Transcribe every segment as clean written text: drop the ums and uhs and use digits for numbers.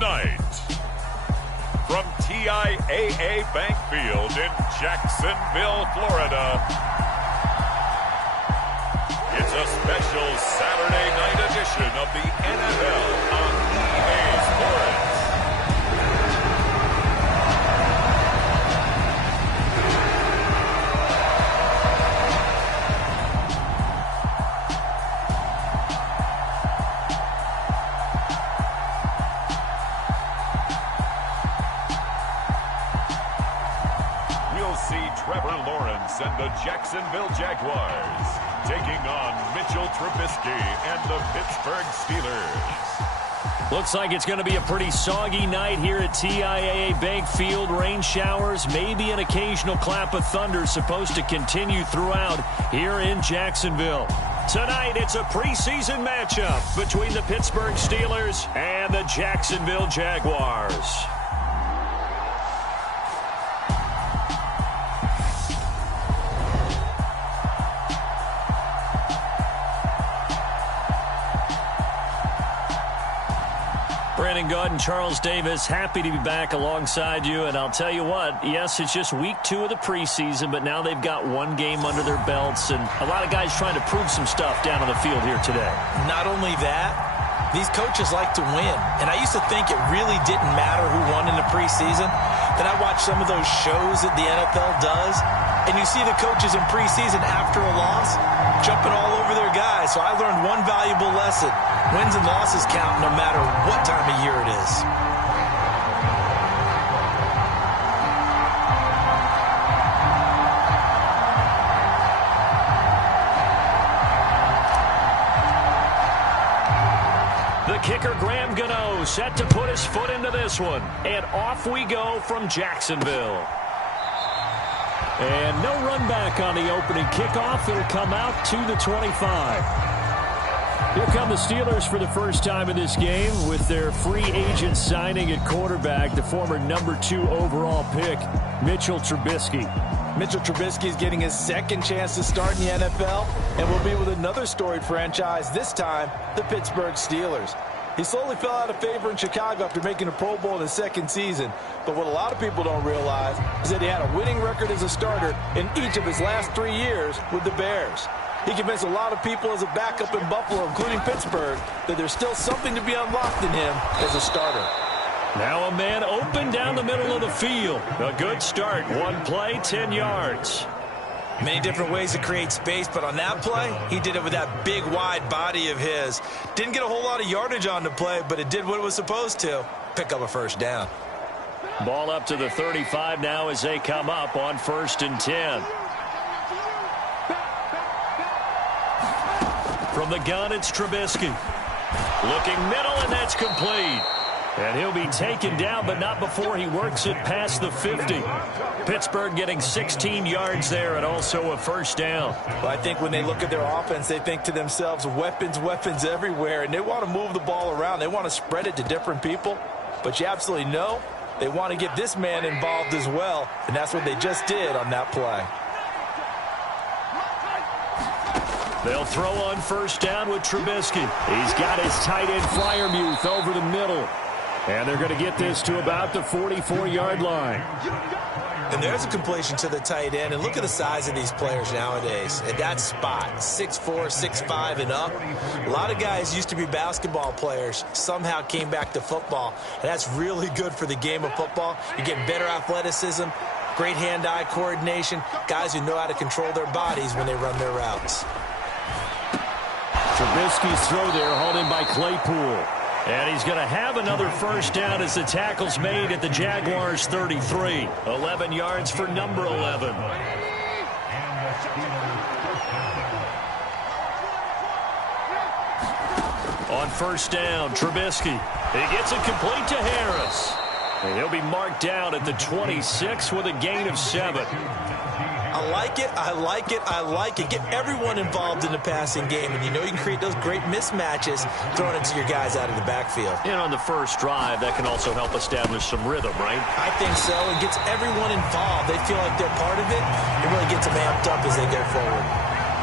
Tonight, from TIAA Bank Field in Jacksonville, Florida, it's a special Saturday night edition of the NFL on EA Sports. And the Jacksonville Jaguars taking on Mitchell Trubisky and the Pittsburgh Steelers. Looks like it's going to be a pretty soggy night here at TIAA Bank Field. Rain showers, maybe an occasional clap of thunder supposed to continue throughout here in Jacksonville. Tonight, it's a preseason matchup between the Pittsburgh Steelers and the Jacksonville Jaguars. Brandon Gaud and Charles Davis, happy to be back alongside you. And I'll tell you what, yes, it's just week 2 of the preseason, but now they've got one game under their belts. And a lot of guys trying to prove some stuff down on the field here today. Not only that, these coaches like to win. And I used to think it really didn't matter who won in the preseason. Then I watched some of those shows that the NFL does, and you see the coaches in preseason after a loss jumping all over their guys. So I learned one valuable lesson. Wins and losses count no matter what time of year it is. The kicker, Graham Gano, set to put his foot into this one. And off we go from Jacksonville. And no run back on the opening kickoff. It'll come out to the 25. Here come the Steelers for the first time in this game with their free agent signing at quarterback, the former number 2 overall pick, Mitchell Trubisky. Mitchell Trubisky is getting his second chance to start in the NFL and will be with another storied franchise, this time the Pittsburgh Steelers. He slowly fell out of favor in Chicago after making a Pro Bowl in his second season. But what a lot of people don't realize is that he had a winning record as a starter in each of his last 3 years with the Bears. He convinced a lot of people as a backup in Buffalo, including Pittsburgh, that there's still something to be unlocked in him as a starter. Now a man open down the middle of the field. A good start. One play, 10 yards. Many different ways to create space, but on that play, he did it with that big, wide body of his. Didn't get a whole lot of yardage on the play, but it did what it was supposed to. Pick up a first down. Ball up to the 35 now as they come up on 1st and 10. From the gun, it's Trubisky. Looking middle, and that's complete. And he'll be taken down, but not before he works it past the 50. Pittsburgh getting 16 yards there and also a first down. Well, I think when they look at their offense, they think to themselves, weapons, weapons everywhere. And they want to move the ball around. They want to spread it to different people. But you absolutely know they want to get this man involved as well. And that's what they just did on that play. They'll throw on 1st down with Trubisky. He's got his tight end Fryermuth over the middle. And they're going to get this to about the 44-yard line. And there's a completion to the tight end. And look at the size of these players nowadays. At that spot, 6'4", 6'5", and up. A lot of guys used to be basketball players, somehow came back to football. And that's really good for the game of football. You get better athleticism, great hand-eye coordination, guys who know how to control their bodies when they run their routes. Trubisky's throw there hauled in by Claypool. And he's going to have another first down as the tackle's made at the Jaguars' 33. 11 yards for number 11. On 1st down, Trubisky. He gets it complete to Harris. And he'll be marked down at the 26 with a gain of 7. I like it, I like it, I like it. Get everyone involved in the passing game, and you know you can create those great mismatches throwing it to your guys out of the backfield. And on the first drive, that can also help establish some rhythm, right? I think so. It gets everyone involved. They feel like they're part of it. It really gets them amped up as they go forward.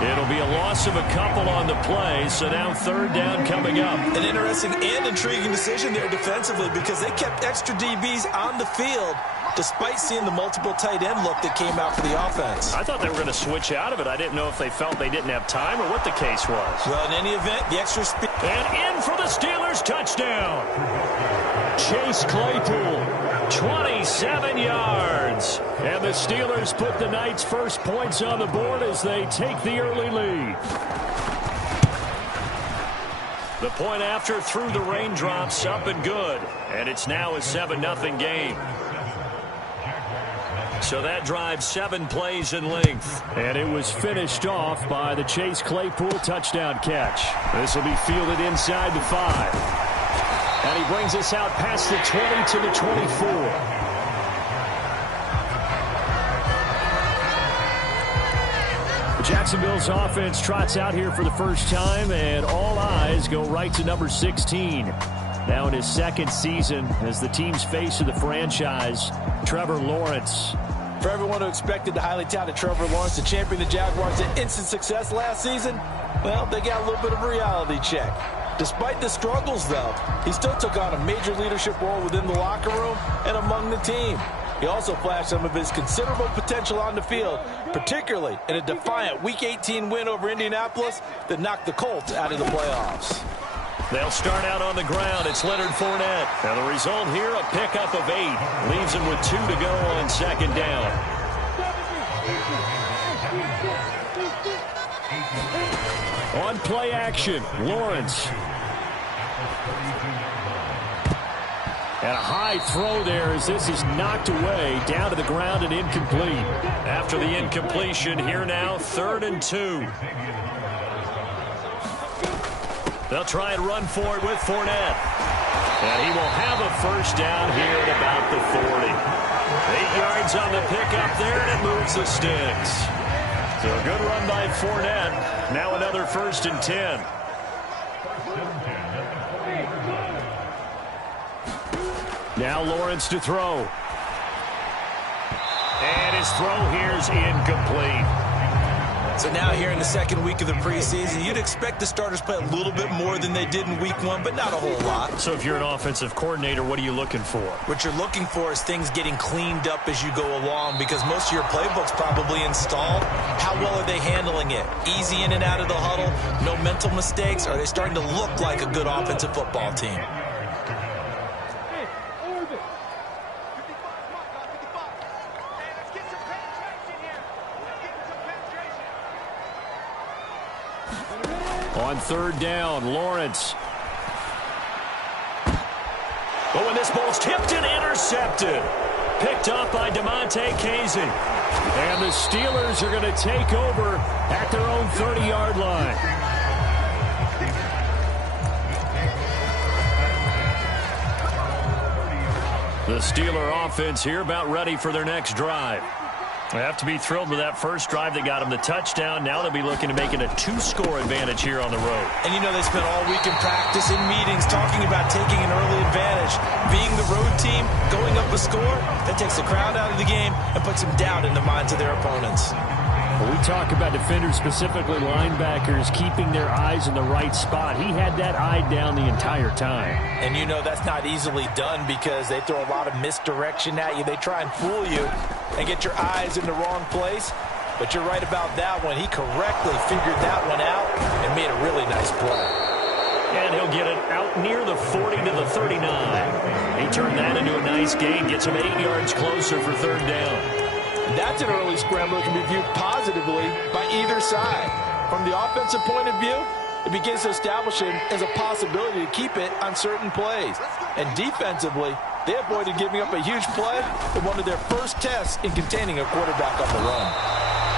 It'll be a loss of a couple on the play, so now third down coming up. An interesting and intriguing decision there defensively because they kept extra DBs on the field despite seeing the multiple tight end look that came out for the offense. I thought they were going to switch out of it. I didn't know if they felt they didn't have time or what the case was. Well, in any event, the extra speed. And in for the Steelers, touchdown. Chase Claypool, 27 yards. And the Steelers put the night's first points on the board as they take the early lead. The point after through the raindrops, up and good. And it's now a 7-0 game. So that drive 7 plays in length. And it was finished off by the Chase Claypool touchdown catch. This will be fielded inside the 5. And he brings us out past the 20 to the 24. Jacksonville's offense trots out here for the first time, and all eyes go right to number 16. Now in his second season as the team's face of the franchise, Trevor Lawrence. For everyone who expected the highly touted Trevor Lawrence to champion the Jaguars to instant success last season, well, they got a little bit of a reality check. Despite the struggles, though, he still took on a major leadership role within the locker room and among the team. He also flashed some of his considerable potential on the field, particularly in a defiant Week 18 win over Indianapolis that knocked the Colts out of the playoffs. They'll start out on the ground. It's Leonard Fournette. And the result here, a pickup of 8. Leaves him with 2 to go on second down. On play action, Lawrence. And a high throw there as this is knocked away down to the ground and incomplete. After the incompletion, here now, 3rd and 2. They'll try and run for it with Fournette. And he will have a first down here at about the 40. 8 yards on the pickup there, and it moves the sticks. So a good run by Fournette. Now another 1st and 10. Now Lawrence to throw. And his throw here is incomplete. So now here in the second week of the preseason, you'd expect the starters play a little bit more than they did in week 1, but not a whole lot. So if you're an offensive coordinator, what are you looking for? What you're looking for is things getting cleaned up as you go along because most of your playbook's probably installed. How well are they handling it? Easy in and out of the huddle? No mental mistakes? Are they starting to look like a good offensive football team? On 3rd down, Lawrence. But when this ball's tipped and intercepted. Picked up by DeMonte Casey. And the Steelers are going to take over at their own 30-yard line. The Steeler offense here about ready for their next drive. They have to be thrilled with that first drive that got them the touchdown. Now they'll be looking to make it a 2-score advantage here on the road. And you know they spent all week in practice, in meetings, talking about taking an early advantage. Being the road team, going up a score, that takes the crowd out of the game and puts some doubt in the minds of their opponents. When we talk about defenders, specifically linebackers, keeping their eyes in the right spot. He had that eye down the entire time. And you know that's not easily done because they throw a lot of misdirection at you. They try and fool you and get your eyes in the wrong place. But you're right about that one. He correctly figured that one out and made a really nice play. And he'll get it out near the 40 to the 39. He turned that into a nice gain, gets him 8 yards closer for 3rd down. That's an early scramble that can be viewed positively by either side. From the offensive point of view, it begins to establish it as a possibility to keep it on certain plays. And defensively, they avoided giving up a huge play in one of their first tests in containing a quarterback on the run.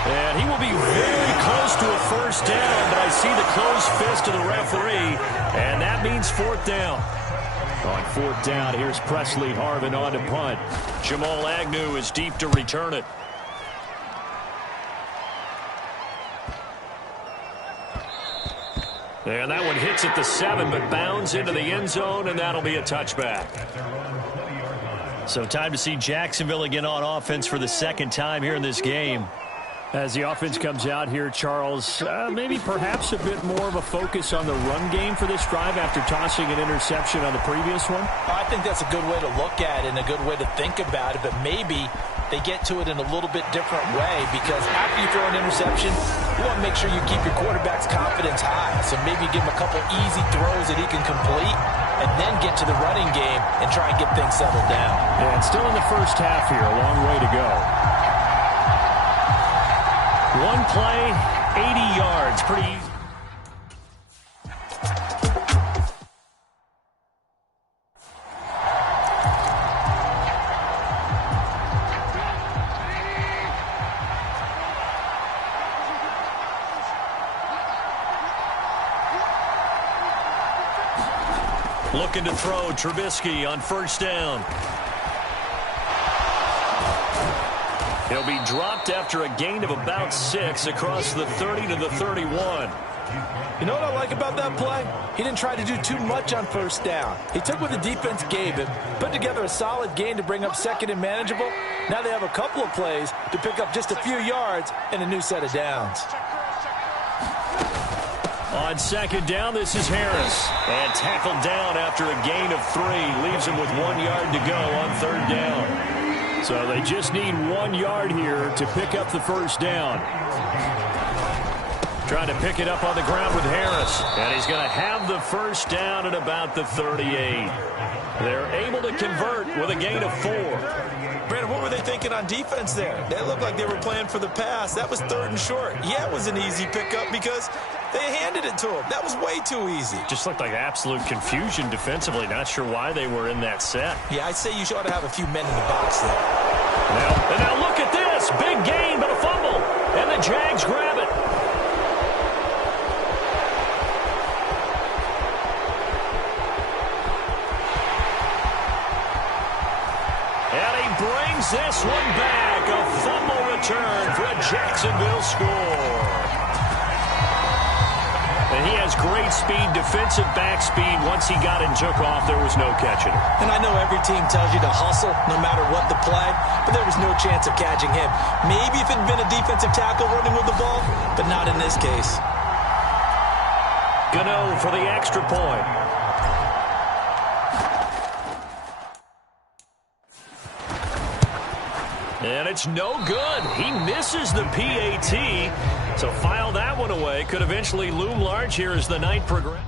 And he will be very close to a first down, but I see the closed fist of the referee, and that means 4th down. On 4th down, here's Presley Harvin on to punt. Jamal Agnew is deep to return it. And that one hits at the 7, but bounds into the end zone, and that'll be a touchback. So time to see Jacksonville again on offense for the second time here in this game. As the offense comes out here, Charles, maybe perhaps a bit more of a focus on the run game for this drive after tossing an interception on the previous one? I think that's a good way to look at it and a good way to think about it, but maybe they get to it in a little bit different way because after you throw an interception, you want to make sure you keep your quarterback's confidence high. So maybe give him a couple easy throws that he can complete and then get to the running game and try and get things settled down. Yeah, it's still in the first half here, a long way to go. One play, 80 yards, pretty easy. Looking to throw, Trubisky on first down. He'll be dropped after a gain of about 6 across the 30 to the 31. You know what I like about that play? He didn't try to do too much on first down. He took what the defense gave him, put together a solid gain to bring up second and manageable. Now they have a couple of plays to pick up just a few yards and a new set of downs. On second down, this is Harris. And tackled down after a gain of 3. Leaves him with 1 yard to go on third down. So they just need 1 yard here to pick up the first down. Trying to pick it up on the ground with Harris. And he's going to have the first down at about the 38. They're able to convert with a gain of 4. Brandon, what were they thinking on defense there? They looked like they were playing for the pass. That was third and short. Yeah, it was an easy pickup because they handed it to him. That was way too easy. Just looked like absolute confusion defensively. Not sure why they were in that set. Yeah, I'd say you ought to have a few men in the box there. Now look at this. Big gain, but a fumble. And the Jags grab it. And he brings this one back. A fumble return for a Jacksonville score. And he has great speed, defensive back speed. Once he got it and took off, there was no catching him. And I know every team tells you to hustle no matter what the play, but there was no chance of catching him. Maybe if it had been a defensive tackle running with the ball, but not in this case. Gano for the extra point. And it's no good. He misses the PAT. So file that one away. Could eventually loom large here as the night progresses.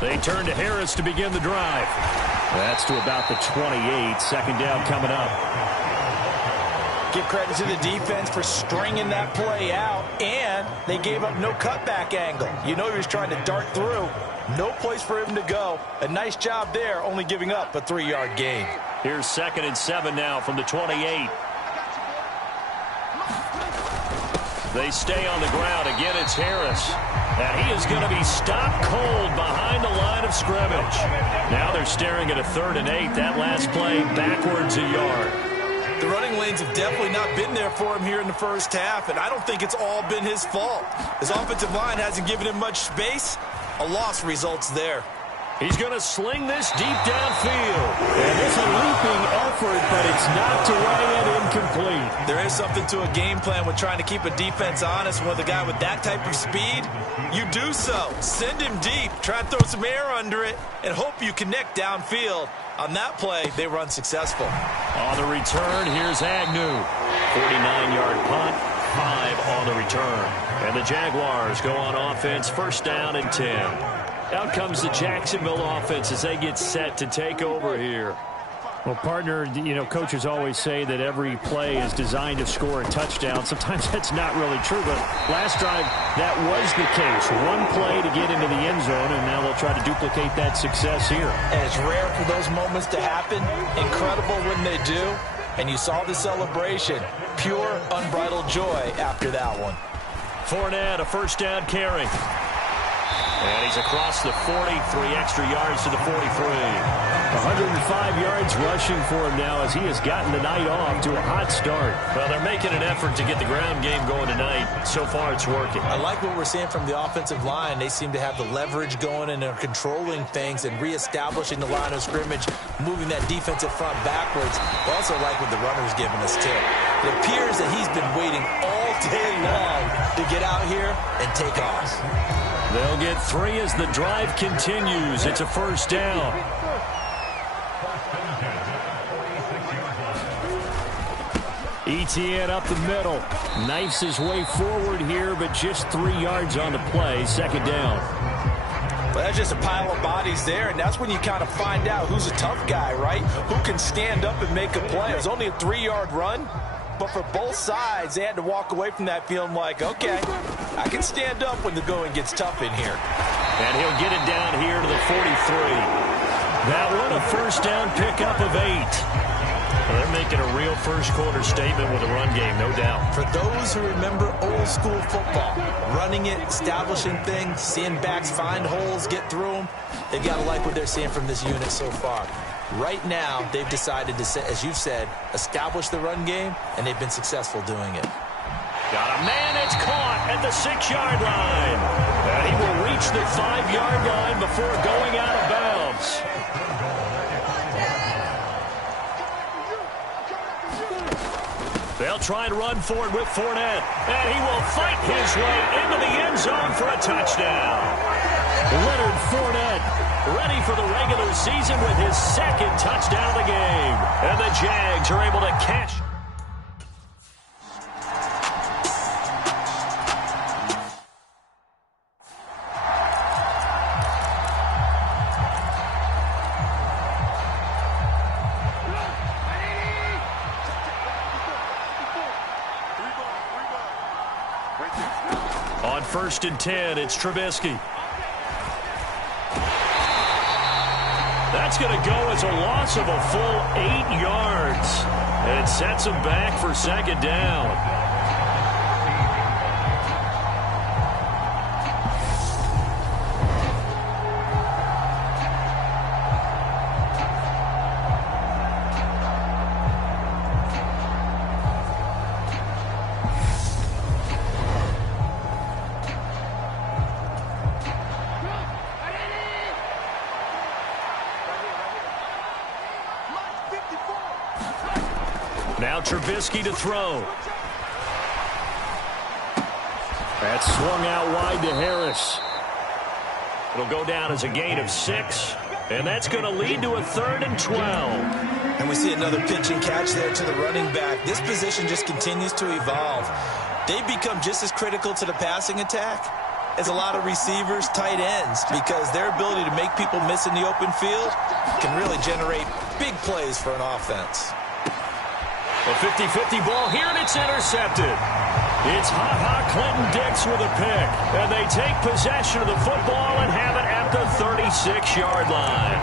They turn to Harris to begin the drive. That's to about the 28. Second down coming up. Give credit to the defense for stringing that play out, and they gave up no cutback angle. You know he was trying to dart through. No place for him to go. A nice job there, only giving up a 3-yard gain. Here's 2nd and 7 now from the 28. They stay on the ground. Again, it's Harris. And he is going to be stopped cold behind the line of scrimmage. Now they're staring at a 3rd and 8. That last play backwards a yard. The running lanes have definitely not been there for him here in the first half, and I don't think it's all been his fault. His offensive line hasn't given him much space. A loss results there. He's going to sling this deep downfield. And it's a leaping effort, but it's knocked away and incomplete. There is something to a game plan with trying to keep a defense honest. With a guy with that type of speed, you do so. Send him deep. Try to throw some air under it and hope you connect downfield. On that play, they were unsuccessful. On the return, here's Agnew. 49-yard punt, 5 on the return. And the Jaguars go on offense, first down and 10. Out comes the Jacksonville offense as they get set to take over here. Well, partner, you know, coaches always say that every play is designed to score a touchdown. Sometimes that's not really true, but last drive, that was the case. One play to get into the end zone, and now they'll try to duplicate that success here. And it's rare for those moments to happen. Incredible when they do. And you saw the celebration. Pure, unbridled joy after that one. Fournette, a first down carry. And he's across the 40, 3 extra yards to the 43. 105 yards rushing for him now as he has gotten the night off to a hot start. Well, they're making an effort to get the ground game going tonight. So far, it's working. I like what we're seeing from the offensive line. They seem to have the leverage going and are controlling things and reestablishing the line of scrimmage, moving that defensive front backwards. I also like what the runner's giving us, too. It appears that he's been waiting all day long to get out here and take off. They'll get 3 as the drive continues. It's a first down. Etienne up the middle. Knifes his way forward here, but just 3 yards on the play. Second down. Well, that's just a pile of bodies there, and that's when you kind of find out who's a tough guy, right? Who can stand up and make a play. It was only a 3-yard run, but for both sides, they had to walk away from that feeling like, okay, I can stand up when the going gets tough in here. And he'll get it down here to the 43. That one a first down pickup of 8. Well, they're making a real first-quarter statement with a run game, no doubt. For those who remember old-school football, running it, establishing things, seeing backs find holes, get through them, they've got to like what they're seeing from this unit so far. Right now, they've decided to, as you've said, establish the run game, and they've been successful doing it. Got a man that's caught at the 6-yard line. And he will reach the 5-yard line before going out of bounds. They'll try and run for it with Fournette. And he will fight his way into the end zone for a touchdown. Leonard Fournette ready for the regular season with his second touchdown of the game. And the Jags are able to cash. On 1st and 10, it's Trubisky. That's going to go as a loss of a full 8 yards. And it sets him back for second down. Now Trubisky to throw. That's swung out wide to Harris. It'll go down as a gain of 6, and that's going to lead to a 3rd and 12. And we see another pitch and catch there to the running back. This position just continues to evolve. They've become just as critical to the passing attack as a lot of receivers, tight ends, because their ability to make people miss in the open field can really generate big plays for an offense. A 50-50 ball here, and it's intercepted. It's Ha-Ha Clinton Dix with a pick. And they take possession of the football and have it at the 36-yard line.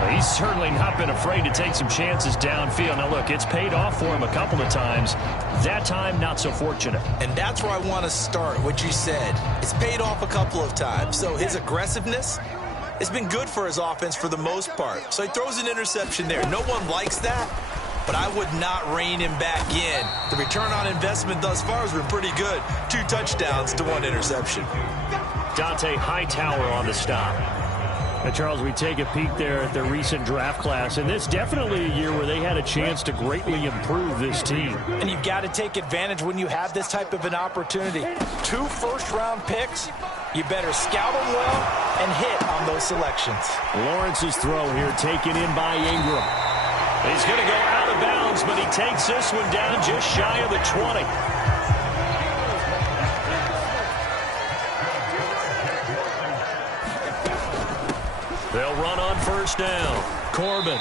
Well, he's certainly not been afraid to take some chances downfield. Now, look, it's paid off for him a couple of times. That time, not so fortunate. And that's where I want to start, what you said. It's paid off a couple of times. So his aggressiveness has been good for his offense for the most part. So he throws an interception there. No one likes that. But I would not rein him back in. The return on investment thus far has been pretty good. 2 touchdowns to 1 interception. Dante Hightower on the stop. Now, Charles, we take a peek there at their recent draft class, and this definitely a year where they had a chance to greatly improve this team. And you've got to take advantage when you have this type of an opportunity. 2 first-round picks. You better scout them well and hit on those selections. Lawrence's throw here taken in by Ingram. He's going to go out of bounds, but he takes this one down just shy of the 20. They'll run on first down. Corbin.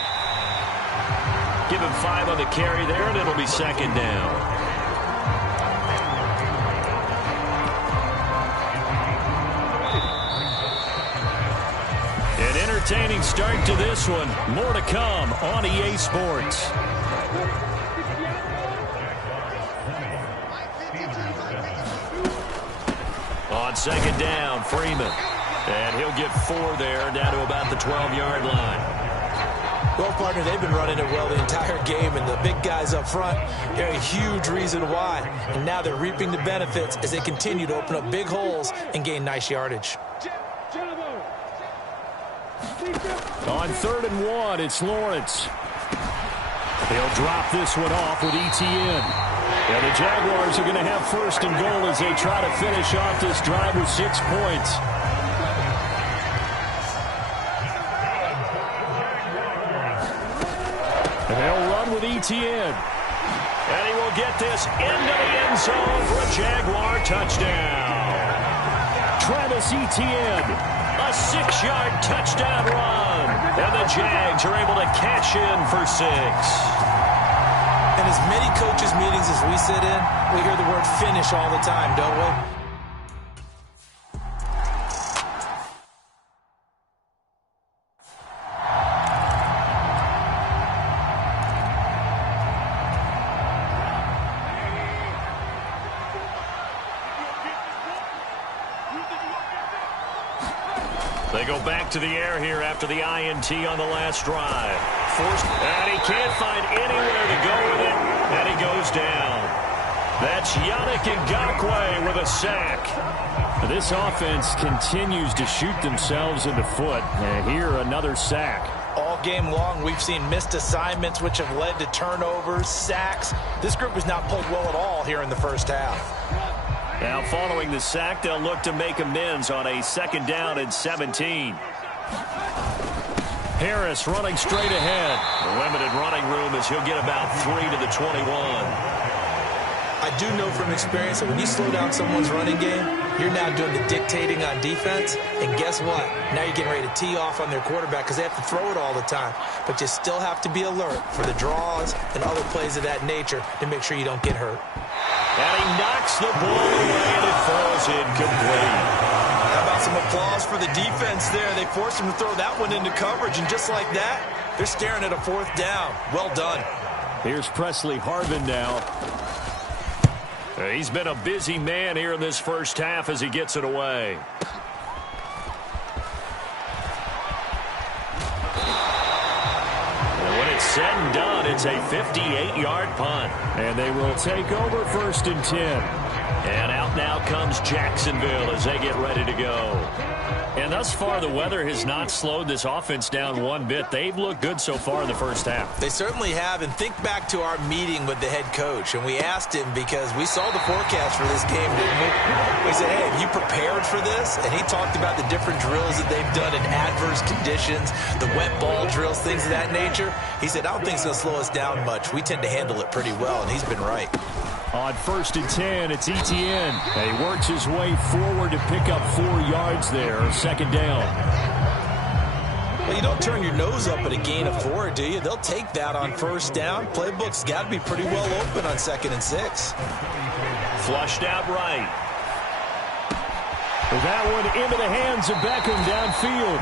Give him 5 on the carry there, and it'll be second down. An entertaining start to this one. More to come on EA Sports. On second down, Freeman. And he'll get 4 there, down to about the 12-yard line. Well, partner, they've been running it well the entire game, and the big guys up front, they're a huge reason why. And now they're reaping the benefits as they continue to open up big holes and gain nice yardage. On 3rd and 1, it's Lawrence. They'll drop this one off with ETN. And the Jaguars are going to have 1st and goal as they try to finish off this drive with 6 points. And they'll run with ETN. And he will get this into the end zone for a Jaguar touchdown. Travis Etienne, a 6-yard touchdown run. And the Jags are able to cash in for 6. In as many coaches' meetings as we sit in, we hear the word finish all the time, don't we? They go back to the air here after the INT on the last drive. Forced, and he can't find anywhere to go with it, and he goes down. That's Yannick Ngakoue with a sack. This offense continues to shoot themselves in the foot. And here, another sack. All game long, we've seen missed assignments, which have led to turnovers, sacks. This group has not played well at all here in the first half. Now, following the sack, they'll look to make amends on a 2nd down and 17. Harris running straight ahead. Limited running room as he'll get about 3 to the 21. I do know from experience that when you slow down someone's running game, you're now doing the dictating on defense. And guess what? Now you're getting ready to tee off on their quarterback because they have to throw it all the time. But you still have to be alert for the draws and other plays of that nature to make sure you don't get hurt. And he knocks the ball away and it falls incomplete. How about some applause for the defense there? They forced him to throw that one into coverage, and just like that, they're staring at a 4th down. Well done. Here's Presley Harvin now. He's been a busy man here in this first half as he gets it away. And when it's said and done, it's a 58-yard punt. And they will take over 1st and 10. And out now comes Jacksonville as they get ready to go. And thus far, the weather has not slowed this offense down one bit. They've looked good so far in the first half. They certainly have. And think back to our meeting with the head coach. And we asked him because we saw the forecast for this game, didn't we? We said, hey, have you prepared for this? And he talked about the different drills that they've done in adverse conditions, the wet ball drills, things of that nature. He said, I don't think it's going to slow us down much. We tend to handle it pretty well, and he's been right. On 1st and 10, it's Etienne. And he works his way forward to pick up 4 yards there. 2nd down. Well, you don't turn your nose up at a gain of 4, do you? They'll take that on 1st down. Playbook's got to be pretty well open on 2nd and 6. Flushed out right. With that one into the hands of Beckham downfield.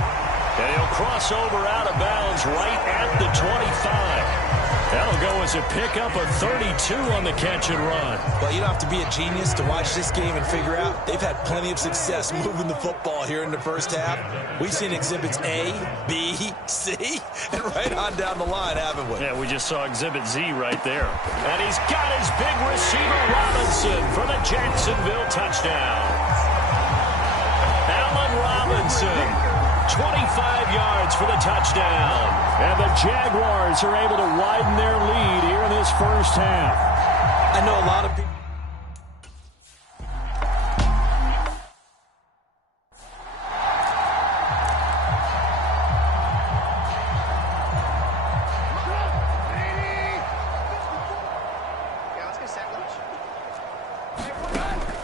And he'll cross over out of bounds right at the 25. That'll go as a pickup of 32 on the catch and run. Well, you don't have to be a genius to watch this game and figure out they've had plenty of success moving the football here in the first half. We've seen exhibits A, B, C, and right on down the line, haven't we? Yeah, we just saw exhibit Z right there. And he's got his big receiver Robinson for the Jacksonville touchdown. Allen Robinson. 25 yards for the touchdown. And the Jaguars are able to widen their lead here in this first half. I know a lot of people.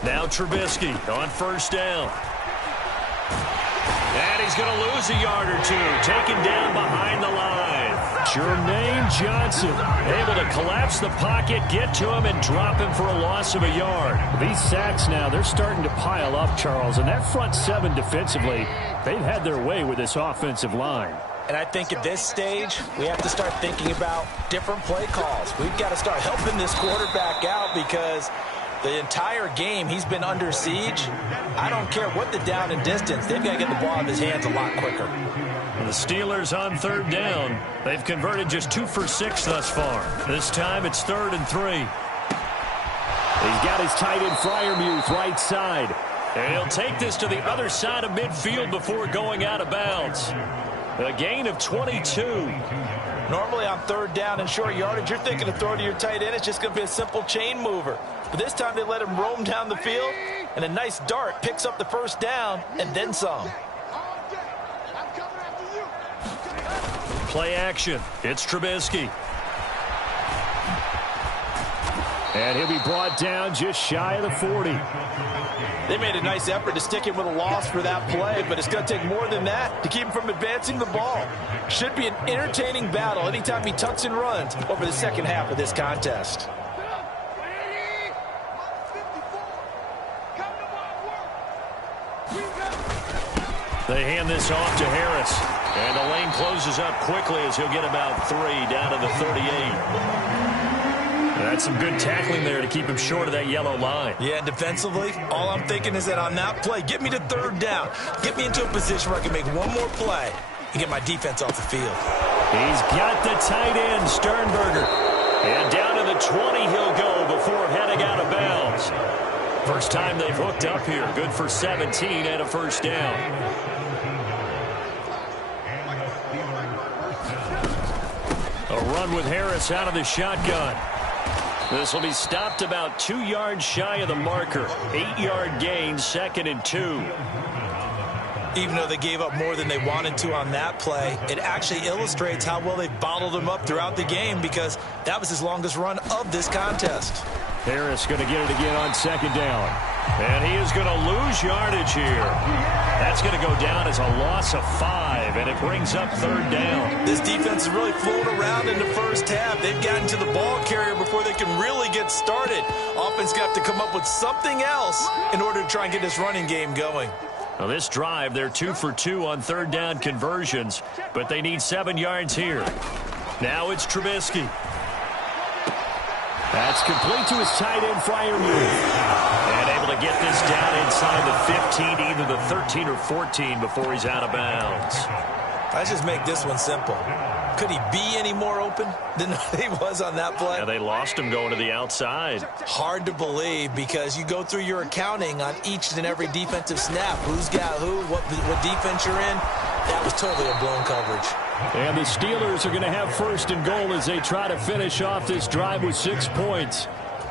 Now Trubisky on 1st down. And he's going to lose a yard or 2, taken down behind the line. Jermaine Johnson able to collapse the pocket, get to him, and drop him for a loss of a yard. These sacks now, they're starting to pile up, Charles. And that front 7 defensively, they've had their way with this offensive line. And I think at this stage, we have to start thinking about different play calls. We've got to start helping this quarterback out because The entire game, he's been under siege. I don't care what the down and distance. They've got to get the ball out of his hands a lot quicker. The Steelers on third down. They've converted just 2 for 6 thus far. This time it's 3rd and 3. He's got his tight end Freiermuth right side. And he'll take this to the other side of midfield before going out of bounds. A gain of 22. Normally on third down and short yardage, you're thinking of throwing to your tight end. It's just going to be a simple chain mover. But this time they let him roam down the field, and a nice dart picks up the first down and then some. Play action. It's Trubisky. And he'll be brought down just shy of the 40. They made a nice effort to stick him with a loss for that play, but it's going to take more than that to keep him from advancing the ball. Should be an entertaining battle anytime he tucks and runs over the second half of this contest. They hand this off to Harris. And the lane closes up quickly as he'll get about 3 down to the 38. That's some good tackling there to keep him short of that yellow line. Yeah, and defensively, all I'm thinking is that on that play, get me to third down. Get me into a position where I can make one more play and get my defense off the field. He's got the tight end, Sternberger. And down to the 20 he'll go before heading out of bounds. First time they've hooked up here. Good for 17 and a first down. A run with Harris out of the shotgun. This will be stopped about 2 yards shy of the marker. 8-yard gain, 2nd and 2. Even though they gave up more than they wanted to on that play, it actually illustrates how well they've bottled him up throughout the game because that was his longest run of this contest. Harris going to get it again on 2nd down. And he is going to lose yardage here. That's going to go down as a loss of 5, and it brings up 3rd down. This defense is really flown around in the first half. They've gotten to the ball carrier before they can really get started. Offense got to come up with something else in order to try and get this running game going. Now this drive, they're 2 for 2 on 3rd down conversions, but they need 7 yards here. Now it's Trubisky. That's complete to his tight end, Freiermuth. And able to get this down inside the 15, either the 13 or 14 before he's out of bounds. Let's just make this one simple. Could he be any more open than he was on that play? Yeah, they lost him going to the outside. Hard to believe because you go through your accounting on each and every defensive snap. Who's got who, what defense you're in. That was totally a blown coverage. And the Steelers are going to have 1st and goal as they try to finish off this drive with 6 points.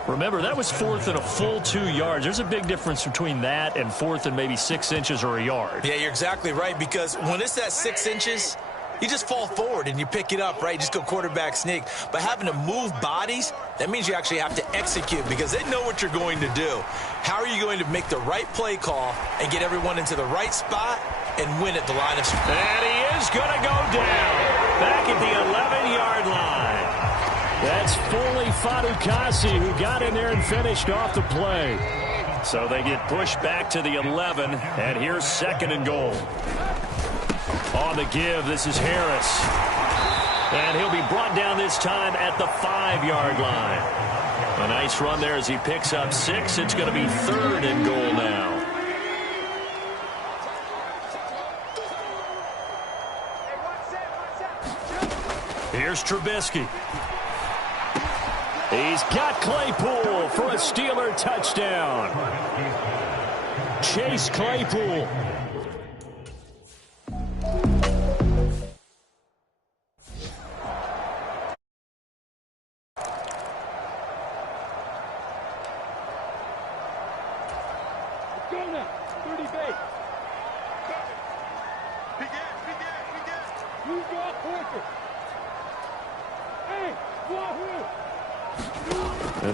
Remember, that was 4th and a full 2 yards. There's a big difference between that and 4th and maybe 6 inches or a yard. Yeah, you're exactly right, because when it's that 6 inches, you just fall forward and you pick it up, right? Just go quarterback sneak. But having to move bodies, that means you actually have to execute because they know what you're going to do. How are you going to make the right play call and get everyone into the right spot and win at the line of scrimmage? And he is going to go down back at the 11-yard line. That's fully Fadukasi who got in there and finished off the play. So they get pushed back to the 11, and here's 2nd and goal. On the give, this is Harris. And he'll be brought down this time at the 5-yard line. A nice run there as he picks up 6. It's going to be 3rd and goal now. Here's Trubisky. He's got Claypool for a Steeler touchdown. Chase Claypool.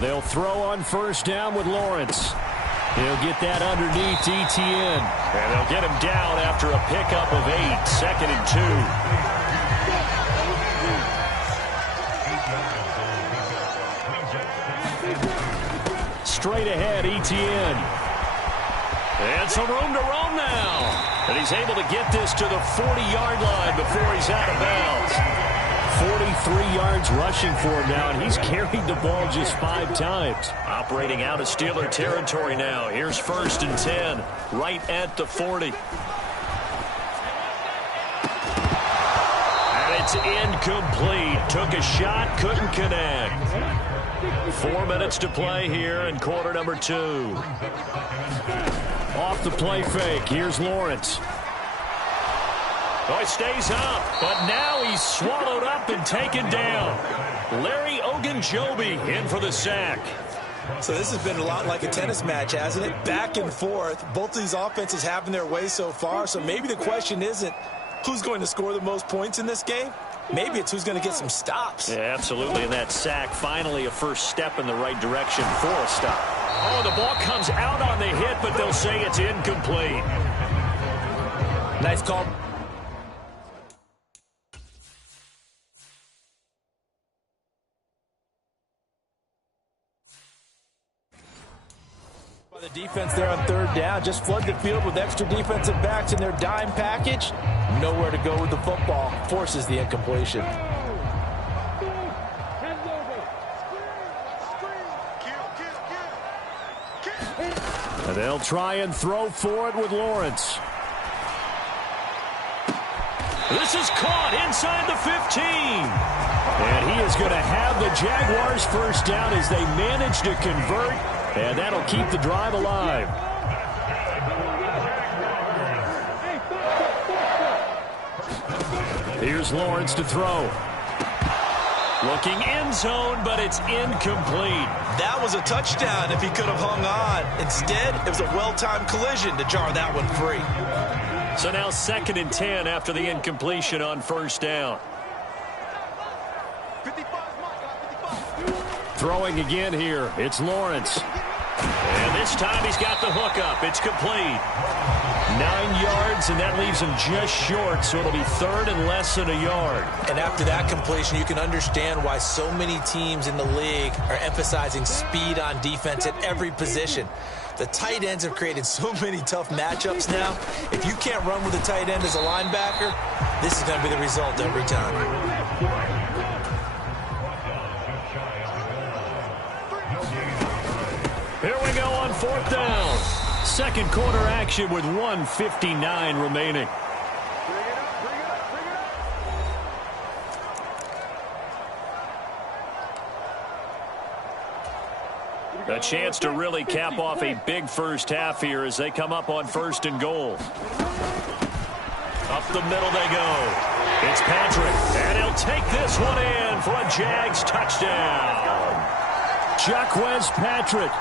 They'll throw on 1st down with Lawrence. He'll get that underneath Etienne. And they'll get him down after a pickup of 8. 2nd and 2. Straight ahead, Etienne. And some room to roam now. And he's able to get this to the 40-yard line before he's out of bounds. 43 yards rushing for him now, and he's carried the ball just 5 times. Operating out of Steeler territory now. Here's 1st and 10, right at the 40. It's incomplete. Took a shot, couldn't connect. 4 minutes to play here in quarter number 2. Off the play fake. Here's Lawrence. Oh, he stays up, but now he's swallowed up and taken down. Larry Ogunjobi in for the sack. So this has been a lot like a tennis match, hasn't it? Back and forth. Both of these offenses having their way so far. So maybe the question isn't who's going to score the most points in this game? Maybe it's who's going to get some stops. Yeah, absolutely. And that sack, finally a first step in the right direction for a stop. Oh, the ball comes out on the hit, but they'll say it's incomplete. Nice call. The defense there on 3rd down. Just flood the field with extra defensive backs in their dime package. Nowhere to go with the football. Forces the incompletion. And they'll try and throw for it with Lawrence. This is caught inside the 15. And he is going to have the Jaguars first down as they manage to convert. And that'll keep the drive alive. Here's Lawrence to throw. Looking end zone, but it's incomplete. That was a touchdown if he could have hung on. Instead, it was a well-timed collision to jar that one free. So now 2nd and 10 after the incompletion on 1st down. Throwing again here. It's Lawrence. And this time he's got the hook up. It's complete. 9 yards, and that leaves him just short, so it'll be 3rd and less than a yard. And after that completion, you can understand why so many teams in the league are emphasizing speed on defense at every position. The tight ends have created so many tough matchups now. If you can't run with a tight end as a linebacker, this is going to be the result every time. Here we go on 4th down. 2nd quarter action with 1:59 remaining. A chance to really cap off a big first half here as they come up on 1st and goal. Up the middle they go. It's Patrick, and he'll take this one in for a Jags touchdown. Jacquez Patrick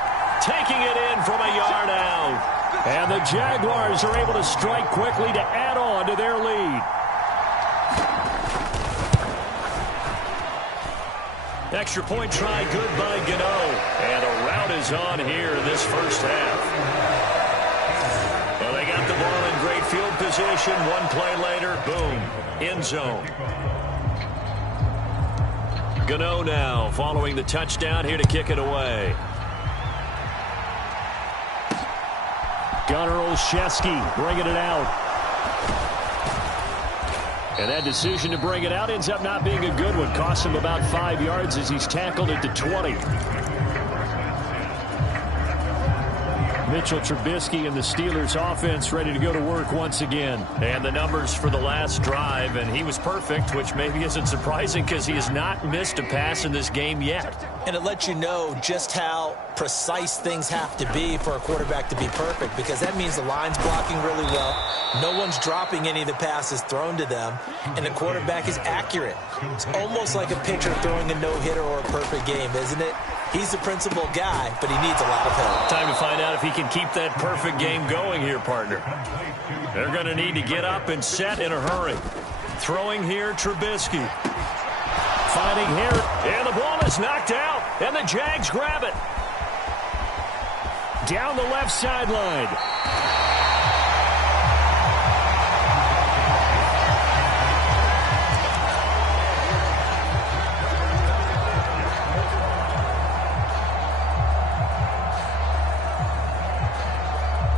taking it in from a yard out. And the Jaguars are able to strike quickly to add on to their lead. Extra point try, good by Gano. And a rout is on here in this first half. Well, they got the ball in great field position. One play later, boom, end zone. Gano now following the touchdown here to kick it away. Gunnar Olszewski bringing it out. And that decision to bring it out ends up not being a good one. Costs him about 5 yards as he's tackled at the 20. Mitchell Trubisky and the Steelers offense ready to go to work once again. And the numbers for the last drive, and he was perfect, which maybe isn't surprising because he has not missed a pass in this game yet. And it lets you know just how precise things have to be for a quarterback to be perfect, because that means the line's blocking really well. No one's dropping any of the passes thrown to them, and the quarterback is accurate. It's almost like a pitcher throwing a no-hitter or a perfect game, isn't it? He's the principal guy, but he needs a lot of help. Time to find out if he can keep that perfect game going here, partner. They're going to need to get up and set in a hurry. Throwing here, Trubisky. Finding here, and the ball is knocked out, and the Jags grab it. Down the left sideline.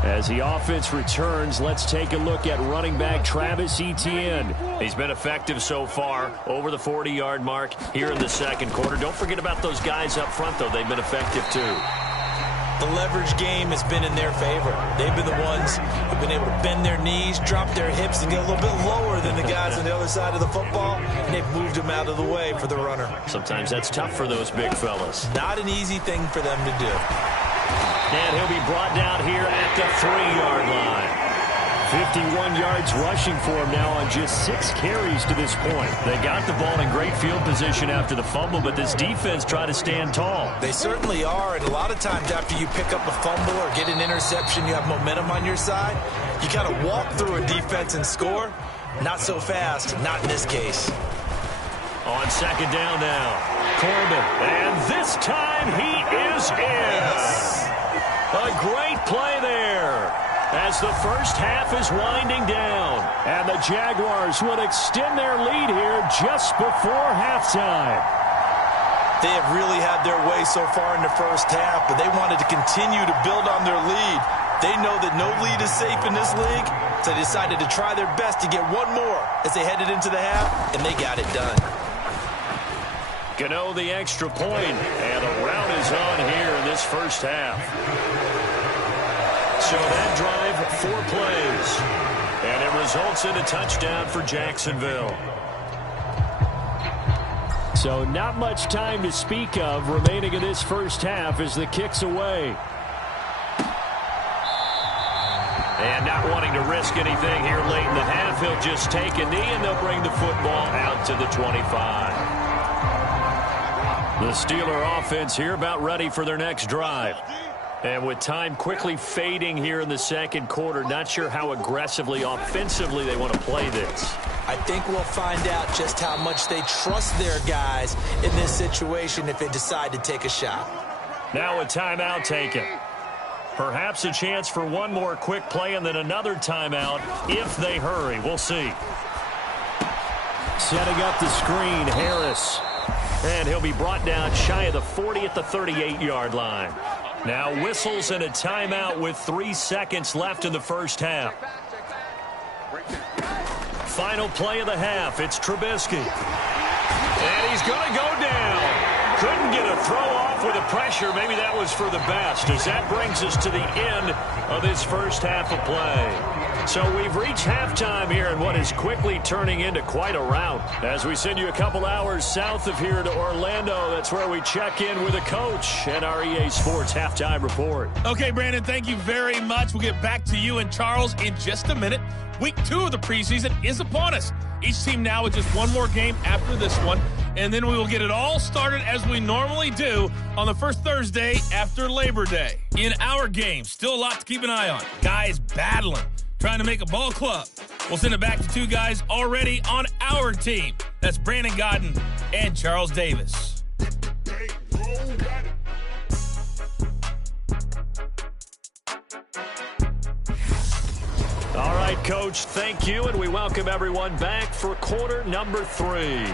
As the offense returns, let's take a look at running back Travis Etienne. He's been effective so far, over the 40-yard mark here in the second quarter. Don't forget about those guys up front, though. They've been effective, too. The leverage game has been in their favor. They've been the ones who've been able to bend their knees, drop their hips, and get a little bit lower than the guys on the other side of the football, and they've moved them out of the way for the runner. Sometimes that's tough for those big fellas. Not an easy thing for them to do. And he'll be brought down here at the 3-yard line. 51 yards rushing for him now on just 6 carries to this point. They got the ball in great field position after the fumble, but this defense tried to stand tall. They certainly are, and a lot of times after you pick up a fumble or get an interception, you have momentum on your side. You kind of walk through a defense and score. Not so fast, not in this case. On second down now, Corbin, and this time he is in. A great play there as the first half is winding down. And the Jaguars would extend their lead here just before halftime. They have really had their way so far in the first half, but they wanted to continue to build on their lead. They know that no lead is safe in this league, so they decided to try their best to get one more as they headed into the half, and they got it done. Gano the extra point, and the rout is on here in this first half. So that drive, 4 plays, and it results in a touchdown for Jacksonville. So not much time to speak of remaining in this first half as the kick's away. And not wanting to risk anything here late in the half, he'll just take a knee and they'll bring the football out to the 25. The Steeler offense here about ready for their next drive. And with time quickly fading here in the second quarter, not sure how aggressively, offensively they want to play this. I think we'll find out just how much they trust their guys in this situation if they decide to take a shot. Now a timeout taken. Perhaps a chance for one more quick play and then another timeout if they hurry. We'll see. Setting up the screen, Harris. And he'll be brought down shy of the 40 at the 38-yard line. Now whistles and a timeout with 3 seconds left in the first half. Final play of the half. It's Trubisky. And he's going to go down. Couldn't get a throw off with the pressure. Maybe that was for the best, as that brings us to the end of this first half of play. So we've reached halftime here in what is quickly turning into quite a rout. As we send you a couple hours south of here to Orlando, that's where we check in with a coach and our EA Sports Halftime Report. Okay, Brandon, thank you very much. We'll get back to you and Charles in just a minute. Week 2 of the preseason is upon us. Each team now with just one more game after this one, and then we will get it all started as we normally do on the first Thursday after Labor Day. In our game, still a lot to keep an eye on. Guys battling, trying to make a ball club. We'll send it back to 2 guys already on our team. That's Brandon Godden and Charles Davis. All right, Coach, thank you, and we welcome everyone back for quarter number 3.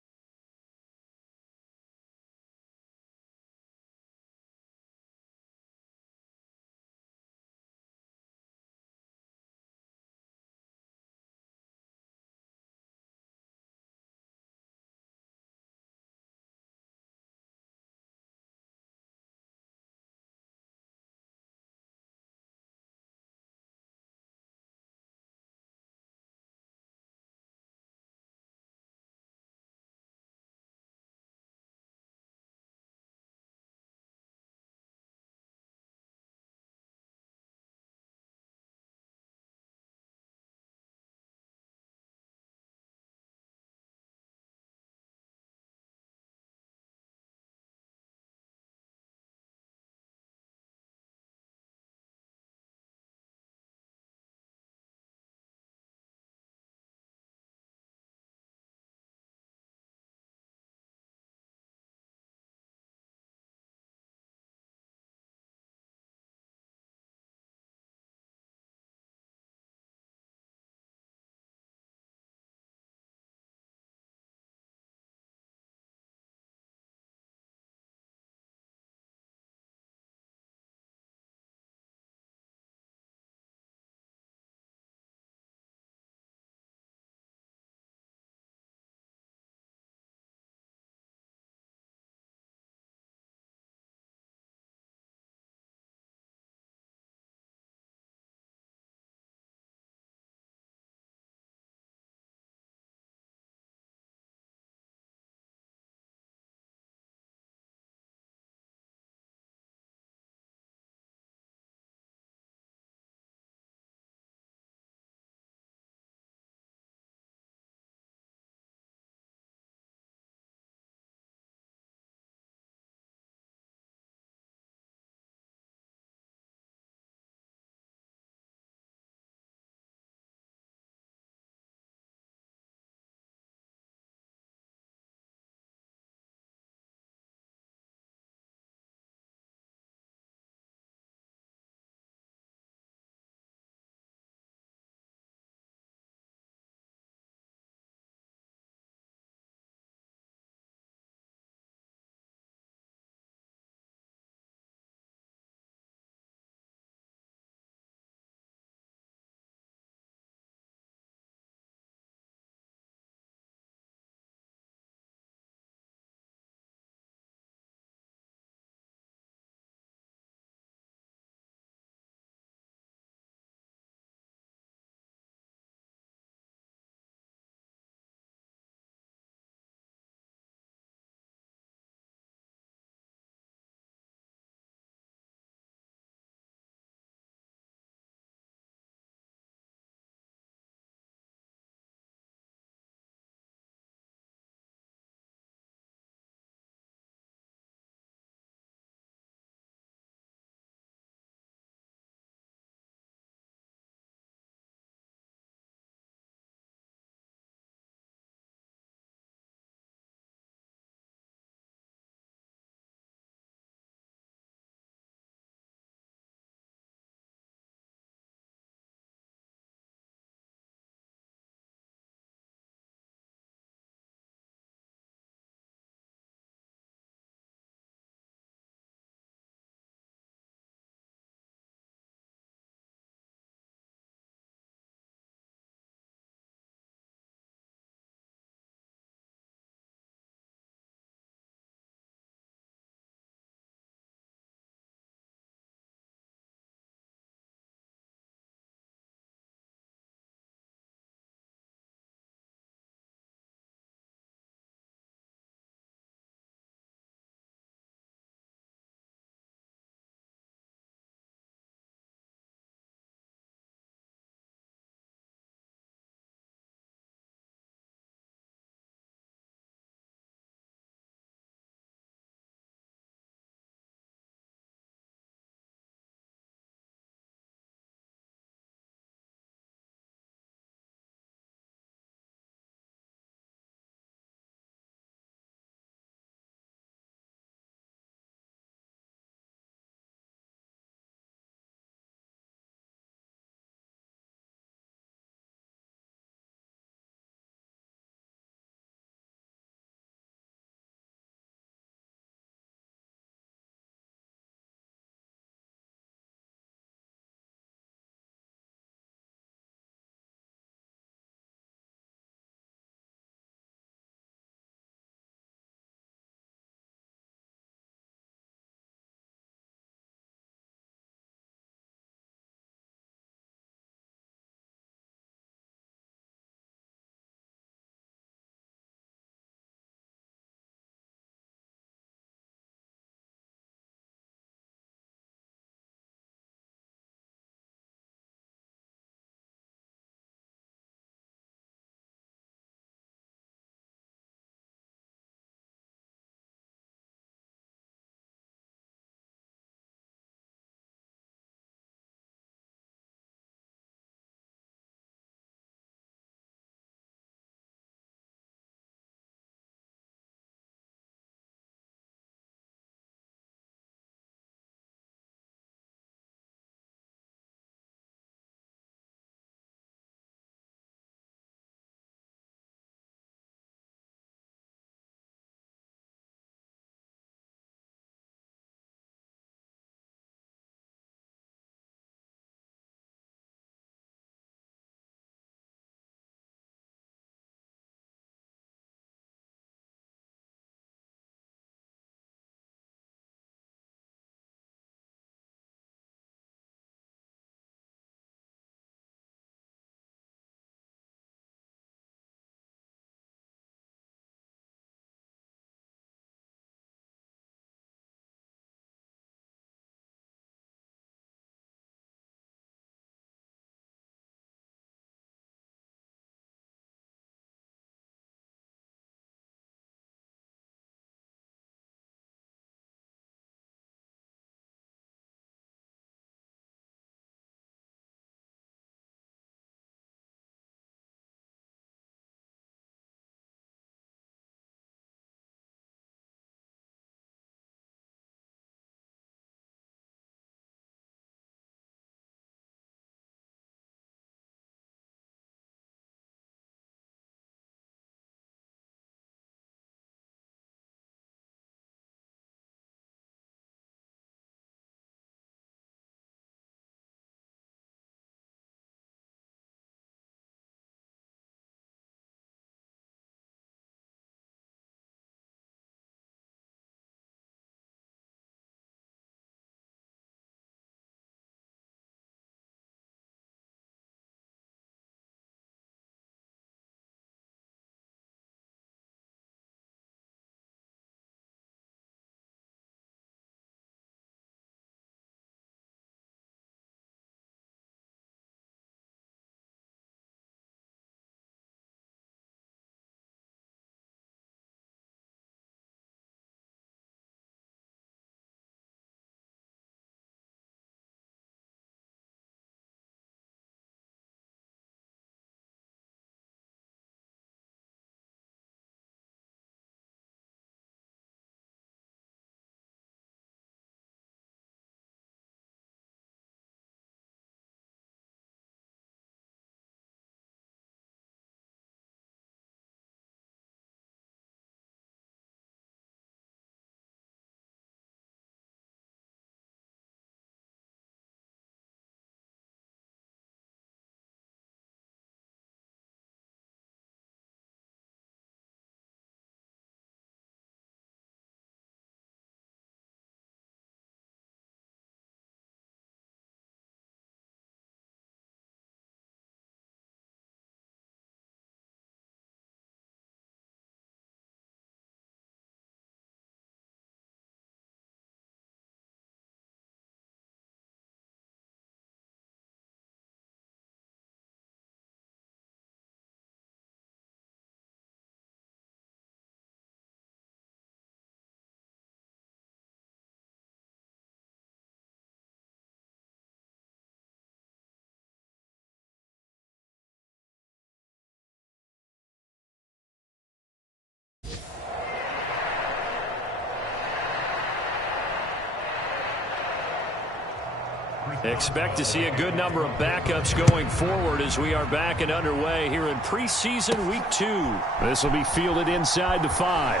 Expect to see a good number of backups going forward as we are back and underway here in preseason week 2. This will be fielded inside the 5.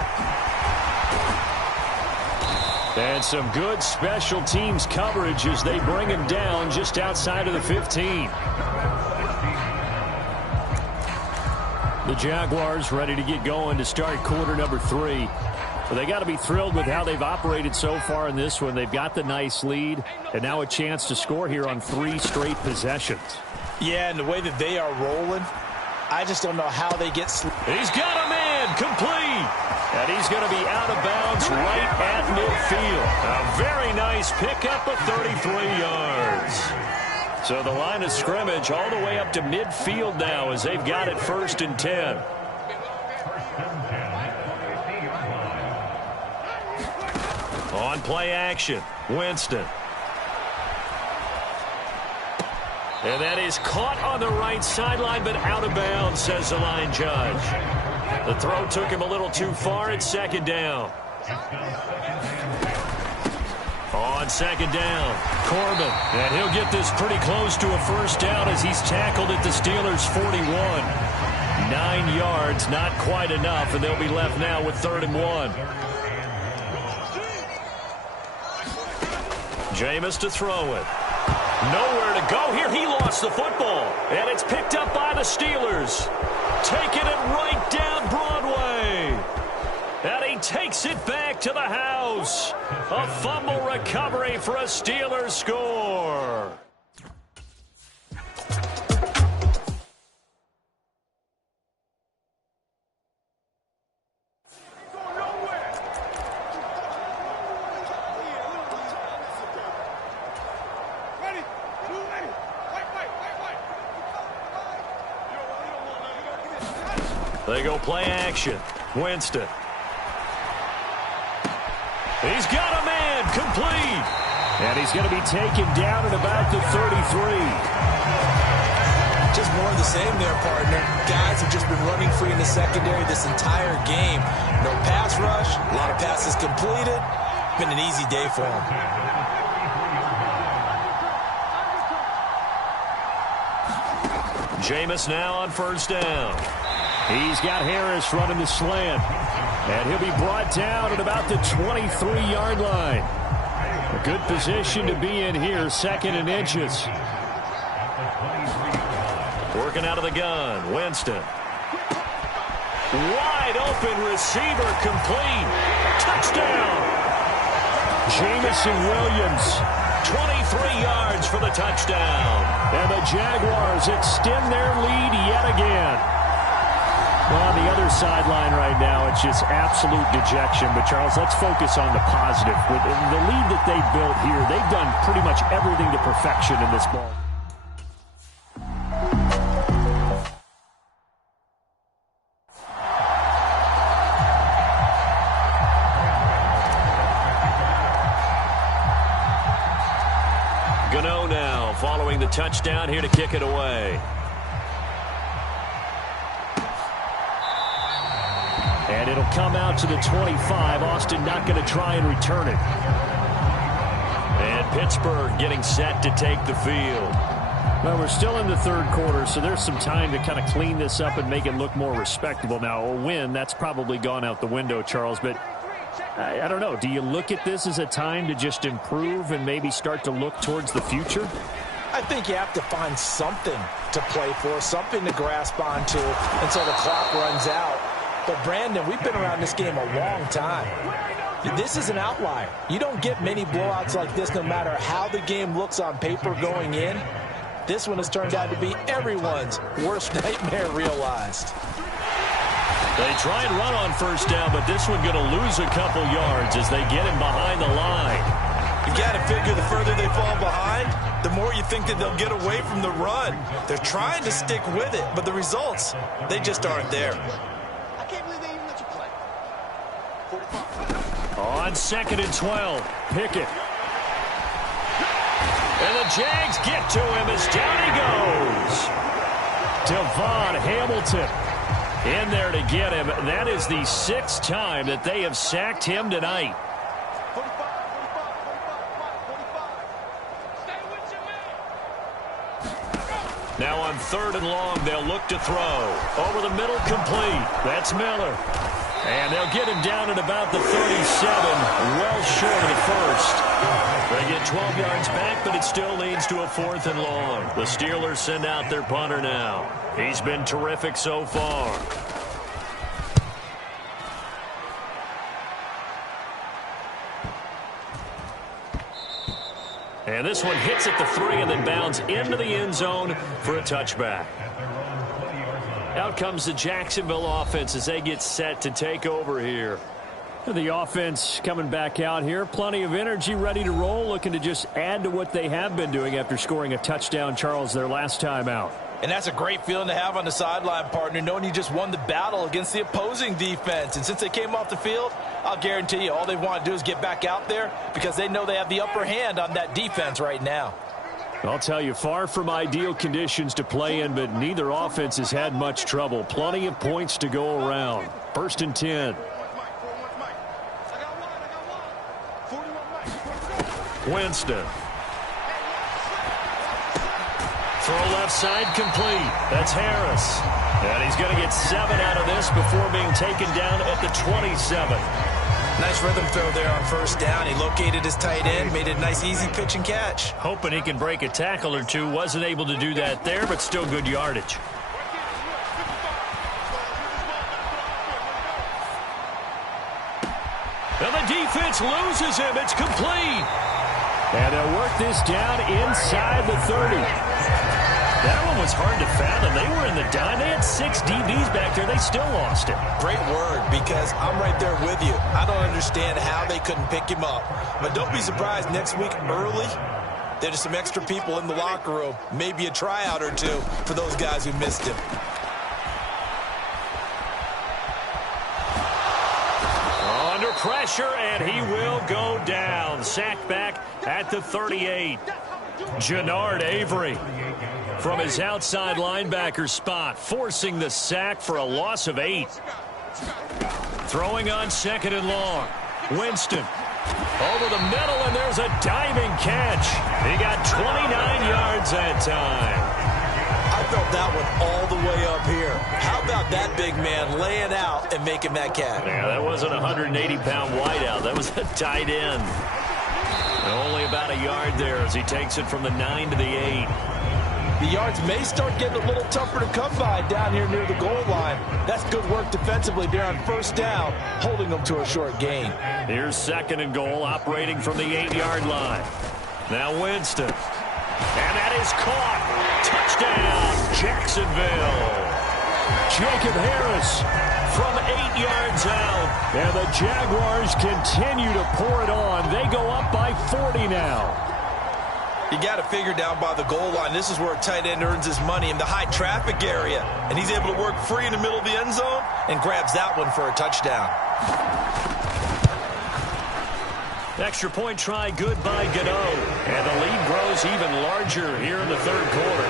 And some good special teams coverage as they bring him down just outside of the 15. The Jaguars ready to get going to start quarter number 3. Well, they got to be thrilled with how they've operated so far in this one. They've got the nice lead, and now a chance to score here on 3 straight possessions. Yeah, and the way that they are rolling, I just don't know how they get... He's got a man complete, and he's going to be out of bounds right at midfield. A very nice pickup of 33 yards. So the line of scrimmage all the way up to midfield now as they've got it 1st and 10. On play action, Winston. And that is caught on the right sideline, but out of bounds, says the line judge. The throw took him a little too far. It's 2nd down. On 2nd down, Corbin. And he'll get this pretty close to a 1st down as he's tackled at the Steelers' 41. 9 yards, not quite enough, and they'll be left now with 3rd and 1. Jameis to throw it. Nowhere to go here. He lost the football. And it's picked up by the Steelers. Taking it right down Broadway. And he takes it back to the house. A fumble recovery for a Steelers score. They go play action. Winston. He's got a man complete. And he's going to be taken down at about the 33. Just more of the same there, partner. Guys have just been running free in the secondary this entire game. No pass rush. A lot of passes completed. Been an easy day for him. Jameis now on 1st down. He's got Harris running the slant. And he'll be brought down at about the 23-yard line. A good position to be in here, 2nd and inches. Working out of the gun, Winston. Wide open receiver complete. Touchdown. Jamison Williams, 23 yards for the touchdown. And the Jaguars extend their lead yet again. Well, on the other sideline right now, it's just absolute dejection. But, Charles, let's focus on the positive. With the lead that they've built here, they've done pretty much everything to perfection in this ball. Gano now following the touchdown here to kick it away. And it'll come out to the 25. Austin not going to try and return it. And Pittsburgh getting set to take the field. Well, we're still in the 3rd quarter, so there's some time to kind of clean this up and make it look more respectable. Now, a win, that's probably gone out the window, Charles, but I don't know. Do you look at this as a time to just improve and maybe start to look towards the future? I think you have to find something to play for, something to grasp onto until the clock runs out. But, Brandon, we've been around this game a long time. This is an outlier. You don't get many blowouts like this no matter how the game looks on paper going in. This one has turned out to be everyone's worst nightmare realized. They try and run on 1st down, but this one going to lose a couple yards as they get him behind the line. You got to figure the further they fall behind, the more you think that they'll get away from the run. They're trying to stick with it, but the results, they just aren't there. On 2nd and 12, Pickett. And the Jags get to him as down he goes. Devon Hamilton in there to get him. That is the 6th time that they have sacked him tonight. Now on 3rd and long, they'll look to throw. Over the middle, complete. That's Miller. And they'll get him down at about the 37, well short of the first. They get 12 yards back, but it still leads to a 4th and long. The Steelers send out their punter now. He's been terrific so far. And this one hits at the 3 and then bounds into the end zone for a touchback. Out comes the Jacksonville offense as they get set to take over here. The offense coming back out here. Plenty of energy, ready to roll, looking to just add to what they have been doing after scoring a touchdown, Charles, their last time out. And that's a great feeling to have on the sideline, partner, knowing you just won the battle against the opposing defense. And since they came off the field, I'll guarantee you all they want to do is get back out there because they know they have the upper hand on that defense right now. I'll tell you, far from ideal conditions to play in, but neither offense has had much trouble. Plenty of points to go around. 1st and 10. Winston. Throw left side, complete. That's Harris. And he's going to get 7 out of this before being taken down at the 27. Nice rhythm throw there on 1st down. He located his tight end, made it a nice easy pitch and catch. Hoping he can break a tackle or two. Wasn't able to do that there, but still good yardage. And the defense loses him. It's complete. And they'll work this down inside the 30. That one was hard to fathom. They were in the dime. They had 6 DBs back there. They still lost it. Great word, because I'm right there with you. I don't understand how they couldn't pick him up. But don't be surprised next week early, there's some extra people in the locker room. Maybe a tryout or two for those guys who missed him. Under pressure, and he will go down. Sacked back at the 38. Jannard Avery from his outside linebacker spot, forcing the sack for a loss of 8. Throwing on 2nd and long. Winston over the middle, and there's a diving catch. He got 29 yards that time. I felt that one all the way up here. How about that big man laying out and making that catch? Yeah, that wasn't a 180-pound wideout. That was a tight end. And only about a yard there as he takes it from the 9 to the 8. The yards may start getting a little tougher to come by down here near the goal line. That's good work defensively there on 1st down, holding them to a short gain. Here's 2nd and goal, operating from the 8-yard line. Now Winston. And that is caught. Touchdown, Jacksonville. Jacob Harris from 8 yards out. And the Jaguars continue to pour it on. They go up by 40 now. You got to figure down by the goal line. This is where a tight end earns his money in the high traffic area. And he's able to work free in the middle of the end zone and grabs that one for a touchdown. Extra point try good by Gano. And the lead grows even larger here in the 3rd quarter.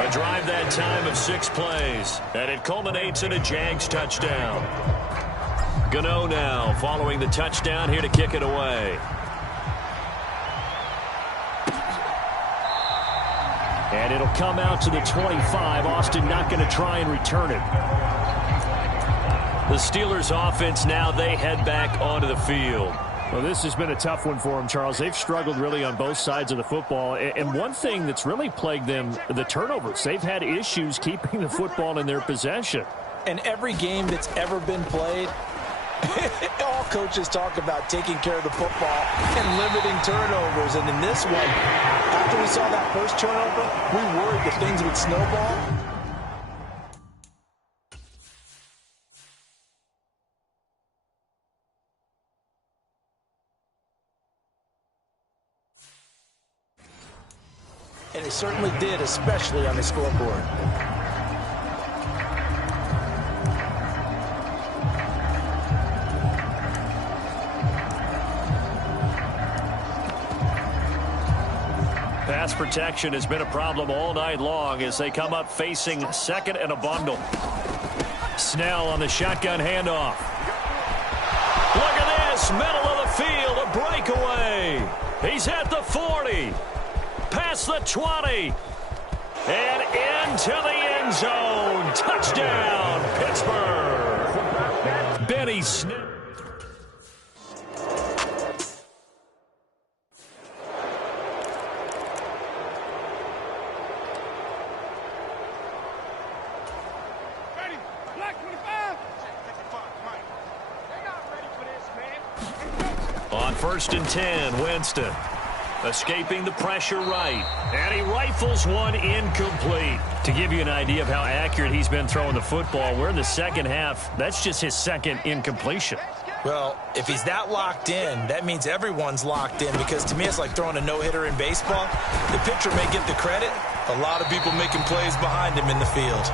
A drive that time of 6 plays. And it culminates in a Jags touchdown. Gano now following the touchdown here to kick it away. And it'll come out to the 25. Austin not going to try and return it. The Steelers offense now, they head back onto the field. Well, this has been a tough one for them, Charles. They've struggled really on both sides of the football. And one thing that's really plagued them, the turnovers. They've had issues keeping the football in their possession. And every game that's ever been played, all coaches talk about taking care of the football and limiting turnovers. And in this one, after we saw that first turnover, we worried that things would snowball. And it certainly did, especially on the scoreboard. Pass protection has been a problem all night long as they come up facing 2nd and a bundle. Snell on the shotgun handoff. Look at this, middle of the field, a breakaway. He's at the 40, past the 20, And into the end zone. Touchdown, Pittsburgh. Benny Snell. On 1st and 10, Winston escaping the pressure right. And he rifles one incomplete. To give you an idea of how accurate he's been throwing the football, we're in the second half. That's just his second incompletion. Well, if he's that locked in, that means everyone's locked in, because to me it's like throwing a no-hitter in baseball. The pitcher may get the credit. A lot of people making plays behind him in the field.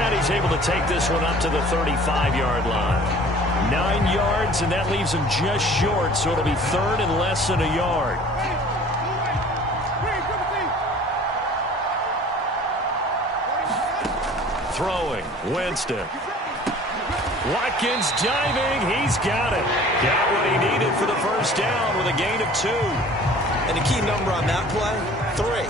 And he's able to take this one up to the 35-yard line. 9 yards, and that leaves him just short, so it'll be 3rd and less than a yard. Throwing, Winston. Watkins diving, he's got it. Got what he needed for the first down with a gain of 2. And the key number on that play, 3.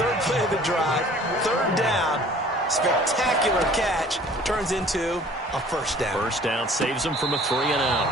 3rd play of the drive, 3rd down. Spectacular catch, turns into a first down. First down saves him from a 3-and-out.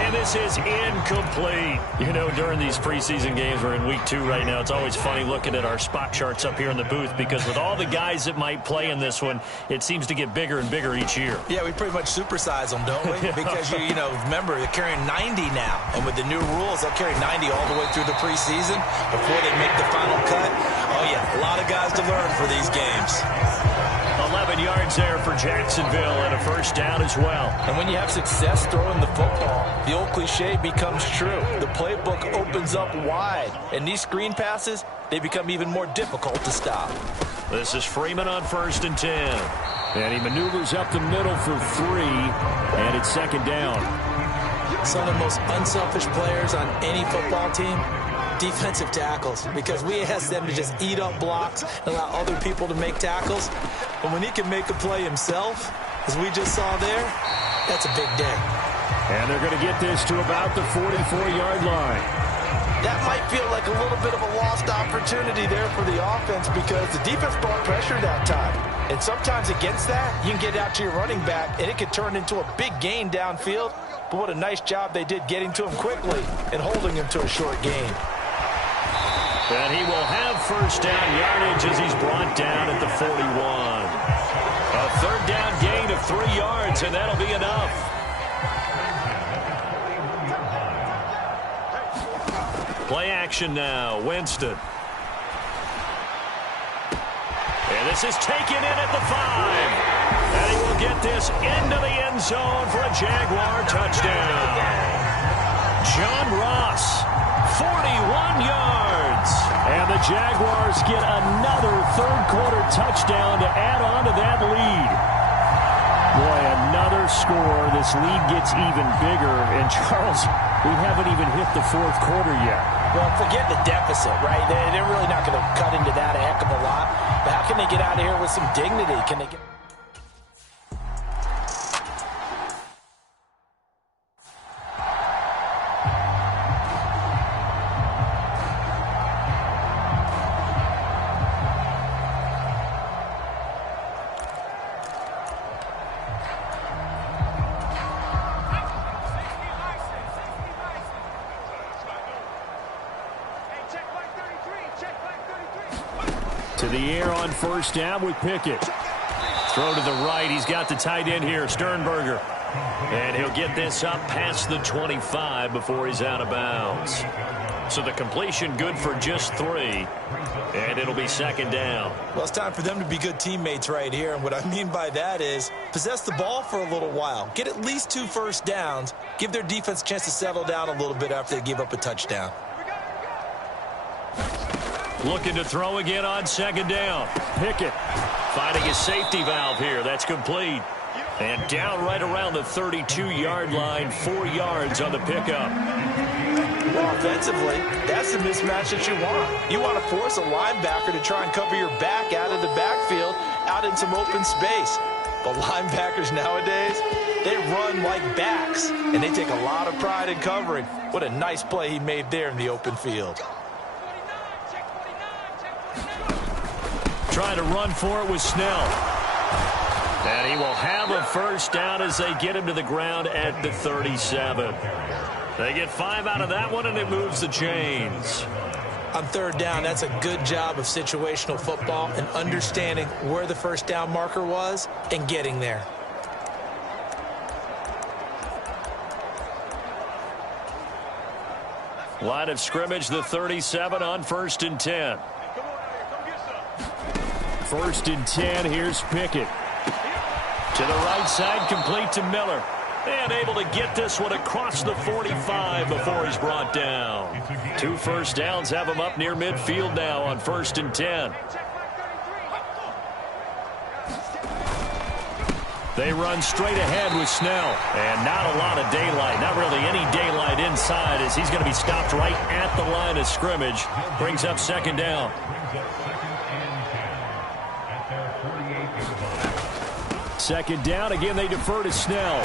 And this is incomplete. You know, during these preseason games, we're in week 2 right now. It's always funny looking at our spot charts up here in the booth, because with all the guys that might play in this one, it seems to get bigger and bigger each year. Yeah, we pretty much supersize them, don't we? Because, you know, remember, they're carrying 90 now. And with the new rules, they'll carry 90 all the way through the preseason before they make the final cut. Oh, yeah, a lot of guys to learn for these games. 11 yards there for Jacksonville, and a first down as well. And when you have success throwing the football, the old cliche becomes true. The playbook opens up wide, and these screen passes, they become even more difficult to stop. This is Freeman on 1st and 10. And he maneuvers up the middle for 3, and it's 2nd down. Some of the most unselfish players on any football team, defensive tackles, because we ask them to just eat up blocks and allow other people to make tackles. But when he can make a play himself, as we just saw there, that's a big day. And they're going to get this to about the 44-yard line. That might feel like a little bit of a lost opportunity there for the offense, because the defense brought pressure that time. And sometimes against that, you can get out to your running back, and it can turn into a big gain downfield. But what a nice job they did getting to him quickly and holding him to a short gain. And he will have first down yardage as he's brought down at the 41. A 3rd down gain of 3 yards, and that'll be enough. Play action now, Winston. And this is taken in at the 5. And he will get this into the end zone for a Jaguar touchdown. John Ross, 41 yards. And the Jaguars get another 3rd quarter touchdown to add on to that lead. Boy, another score. This lead gets even bigger. And Charles, we haven't even hit the 4th quarter yet. Well, forget the deficit, right? They're really not going to cut into that a heck of a lot. But how can they get out of here with some dignity? Can they get... To the air on first down with Pickett. Throw to the right. He's got the tight end here, Sternberger. And he'll get this up past the 25 before he's out of bounds. So the completion good for just 3. And it'll be 2nd down. Well, it's time for them to be good teammates right here. And what I mean by that is possess the ball for a little while. Get at least 2 first downs. Give their defense a chance to settle down a little bit after they give up a touchdown. Looking to throw again on 2nd down. Pickett finding his safety valve here. That's complete. And down right around the 32-yard line, 4 yards on the pickup. Well, offensively, that's the mismatch that you want. You want to force a linebacker to try and cover your back out of the backfield, out in some open space. But linebackers nowadays, they run like backs, and they take a lot of pride in covering. What a nice play he made there in the open field. try to run for it with Snell. And he will have a first down as they get him to the ground at the 37. They get 5 out of that one, and it moves the chains. On third down, that's a good job of situational football and understanding where the first down marker was and getting there. Line of scrimmage, the 37 on 1st and 10. 1st and 10, here's Pickett. To the right side, complete to Miller. And able to get this one across the 45 before he's brought down. 2 first downs have him up near midfield now on 1st and 10. They run straight ahead with Snell. And not a lot of daylight. Not really any daylight inside as he's going to be stopped right at the line of scrimmage. Brings up 2nd down. 2nd down. Again, they defer to Snell.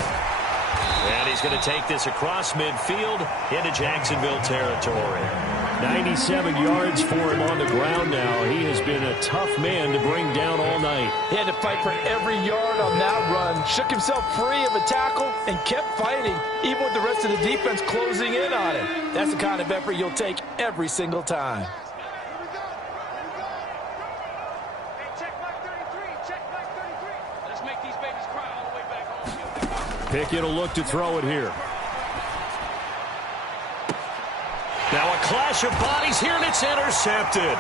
And he's going to take this across midfield into Jacksonville territory. 97 yards for him on the ground now. He has been a tough man to bring down all night. He had to fight for every yard on that run. Shook himself free of a tackle and kept fighting, even with the rest of the defense closing in on him. That's the kind of effort you'll take every single time. Pickett will look to throw it here. Now a clash of bodies here, and it's intercepted.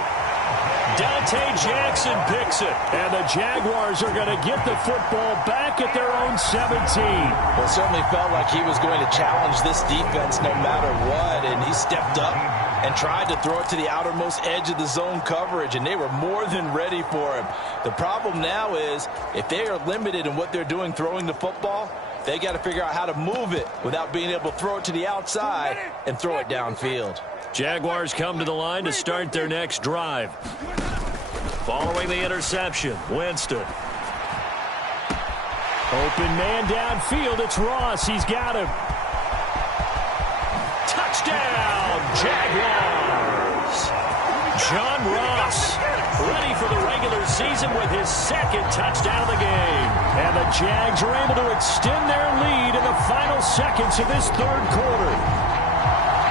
Dante Jackson picks it. And the Jaguars are going to get the football back at their own 17. Well, it certainly felt like he was going to challenge this defense no matter what, and he stepped up and tried to throw it to the outermost edge of the zone coverage, and they were more than ready for him. The problem now is if they are limited in what they're doing throwing the football, they got to figure out how to move it without being able to throw it to the outside and throw it downfield. Jaguars come to the line to start their next drive. Following the interception, Winston. Open man downfield, it's Ross. He's got him. Touchdown, Jaguars. John Ross ready for the regular season with his 2nd touchdown of the game. And the Jags are able to extend their lead in the final seconds of this 3rd quarter.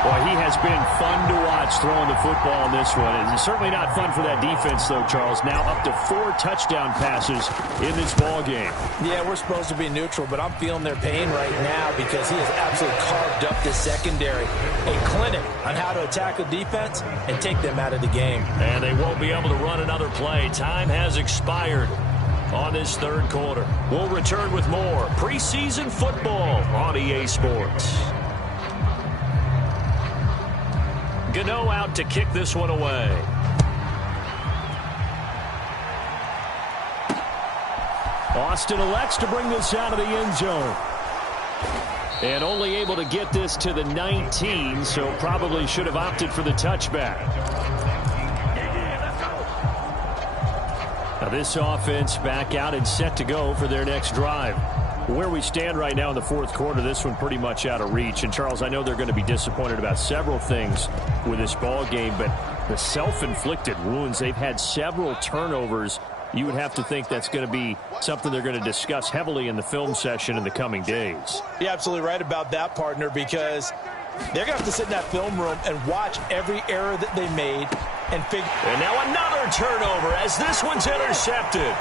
Boy, he has been fun to watch throwing the football in this one. It's certainly not fun for that defense, though, Charles. Now up to 4 touchdown passes in this ball game. Yeah, we're supposed to be neutral, but I'm feeling their pain right now because he has absolutely carved up this secondary. A clinic on how to attack the defense and take them out of the game. And they won't be able to run another play. Time has expired on this 3rd quarter. We'll return with more preseason football on EA Sports. Gano out to kick this one away. Austin elects to bring this out of the end zone. And only able to get this to the 19, so probably should have opted for the touchback. Now this offense back out and set to go for their next drive. Where we stand right now in the 4th quarter, this one pretty much out of reach. And, Charles, I know they're going to be disappointed about several things with this ball game, but the self-inflicted wounds, they've had several turnovers. You would have to think that's going to be something they're going to discuss heavily in the film session in the coming days. You're absolutely right about that, partner, because they're going to have to sit in that film room and watch every error that they made and figure. And now another turnover as this one's intercepted.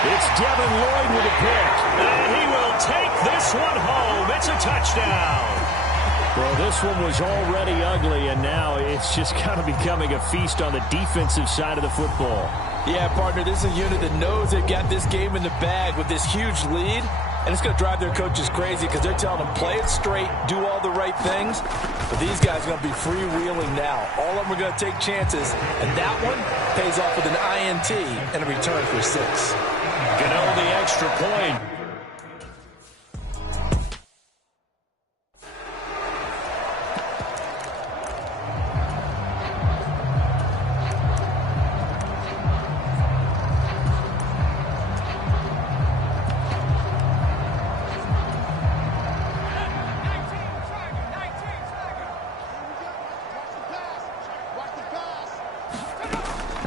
It's Devin Lloyd with a pick. And he will take this one home. It's a touchdown. Well, this one was already ugly, and now it's just kind of becoming a feast on the defensive side of the football. Yeah, partner, this is a unit that knows they've got this game in the bag with this huge lead. And it's going to drive their coaches crazy because they're telling them, play it straight, do all the right things. But these guys are going to be freewheeling now. All of them are going to take chances. And that one pays off with an INT and a return for 6. Gano the extra point.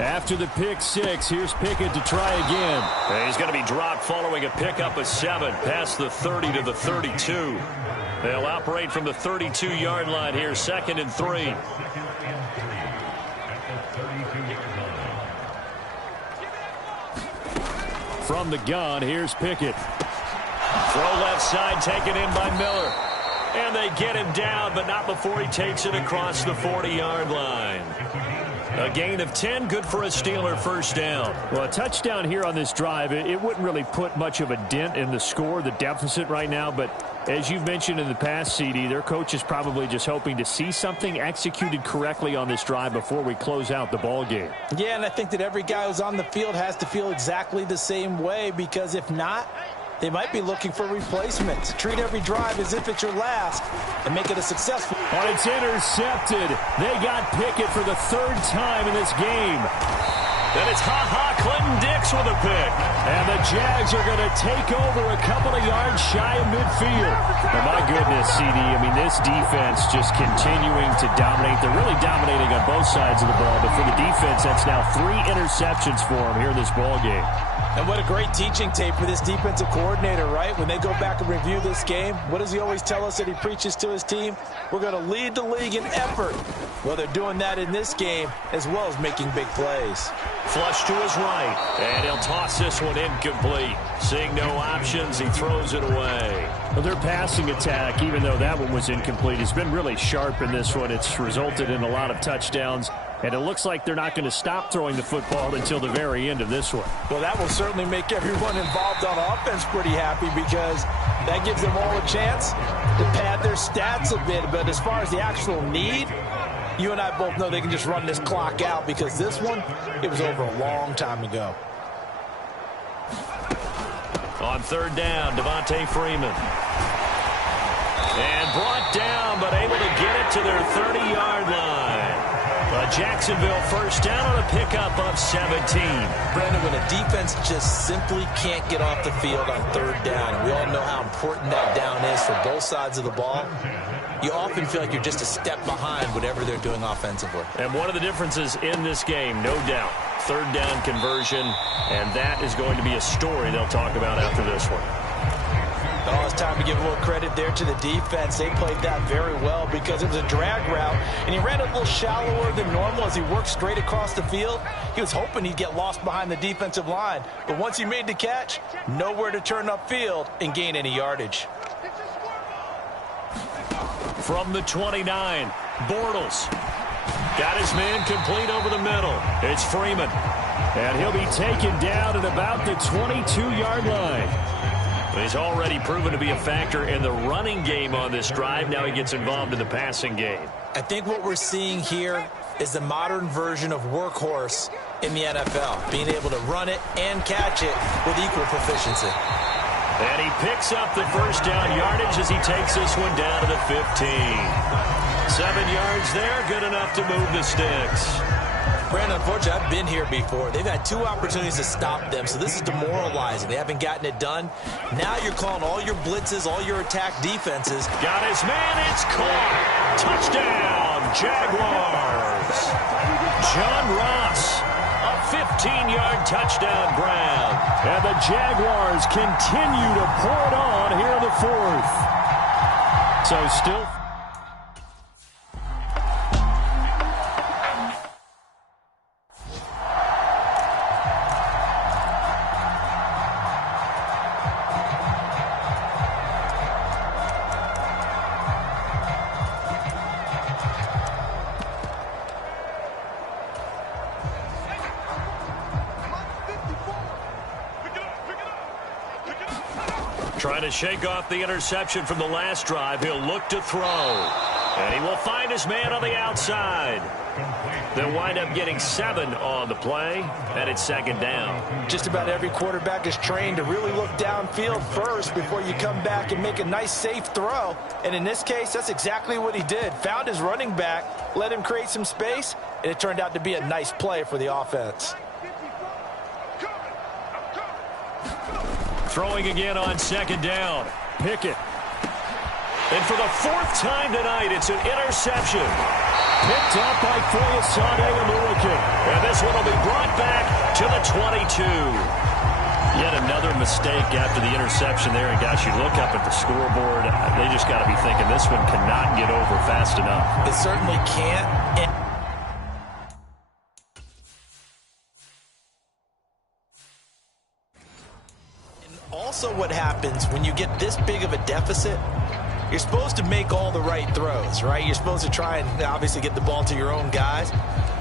After the pick six, here's Pickett to try again. And he's going to be dropped following a pickup of 7 past the 30 to the 32. They'll operate from the 32-yard line here, 2nd and 3. From the gun, here's Pickett. Throw left side, taken in by Miller. And they get him down, but not before he takes it across the 40-yard line. A gain of 10, good for a Steeler first down. Well, a touchdown here on this drive, it wouldn't really put much of a dent in the score, the deficit right now, but as you've mentioned in the past, CD, their coach is probably just hoping to see something executed correctly on this drive before we close out the ball game. Yeah, and I think that every guy who's on the field has to feel exactly the same way, because if not, they might be looking for replacements. Treat every drive as if it's your last and make it a successful. And it's intercepted. They got Pickett for the 3rd time in this game. And it's Clinton Dix with a pick. And the Jags are going to take over a couple of yards shy of midfield. And my goodness, CD, I mean, this defense just continuing to dominate. They're really dominating on both sides of the ball. But for the defense, that's now 3 interceptions for them here in this ball game. And what a great teaching tape for this defensive coordinator, right? When they go back and review this game, what does he always tell us that he preaches to his team? We're going to lead the league in effort. Well, they're doing that in this game as well as making big plays. Flush to his right, and he'll toss this one incomplete. Seeing no options, he throws it away. Well, their passing attack, even though that one was incomplete, has been really sharp in this one. It's resulted in a lot of touchdowns. And it looks like they're not going to stop throwing the football until the very end of this one. Well, that will certainly make everyone involved on offense pretty happy, because that gives them all a chance to pad their stats a bit. But as far as the actual need, you and I both know they can just run this clock out, because this one, it was over a long time ago. On 3rd down, Devontae Freeman. And brought down, but able to get it to their 30-yard line. A Jacksonville first down on a pickup of 17. Brandon, when a defense just simply can't get off the field on 3rd down, and we all know how important that down is for both sides of the ball, you often feel like you're just a step behind whatever they're doing offensively. And one of the differences in this game, no doubt, 3rd down conversion, and that is going to be a story they'll talk about after this one. Oh, it's time to give a little credit there to the defense. They played that very well, because it was a drag route, and he ran a little shallower than normal as he worked straight across the field. He was hoping he'd get lost behind the defensive line, but once he made the catch, nowhere to turn upfield and gain any yardage. From the 29, Bortles. Got his man complete over the middle. It's Freeman. And he'll be taken down at about the 22-yard line. He's already proven to be a factor in the running game on this drive. Now he gets involved in the passing game. I think what we're seeing here is the modern version of workhorse in the NFL, being able to run it and catch it with equal proficiency. And he picks up the first down yardage as he takes this one down to the 15. 7 yards there, good enough to move the sticks. Brandon, unfortunately, I've been here before. They've had 2 opportunities to stop them, so this is demoralizing. They haven't gotten it done. Now you're calling all your blitzes, all your attack defenses. Got his man, it's caught. Touchdown, Jaguars. John Ross, a 15-yard touchdown grab. And the Jaguars continue to pour it on here in the 4th. So still... Trying to shake off the interception from the last drive. He'll look to throw. And he will find his man on the outside. They'll wind up getting 7 on the play, and it's 2nd down. Just about every quarterback is trained to really look downfield first before you come back and make a nice, safe throw. And in this case, that's exactly what he did. Found his running back, let him create some space, and it turned out to be a nice play for the offense. Throwing again on 2nd down. Pickett. And for the fourth time tonight, it's an interception. Picked up by Foyesade Aluakin. And this one will be brought back to the 22. Yet another mistake after the interception there. And, gosh, you look up at the scoreboard. They just got to be thinking this one cannot get over fast enough. It certainly can't. Also, what happens when you get this big of a deficit, you're supposed to make all the right throws, right? You're supposed to try and obviously get the ball to your own guys.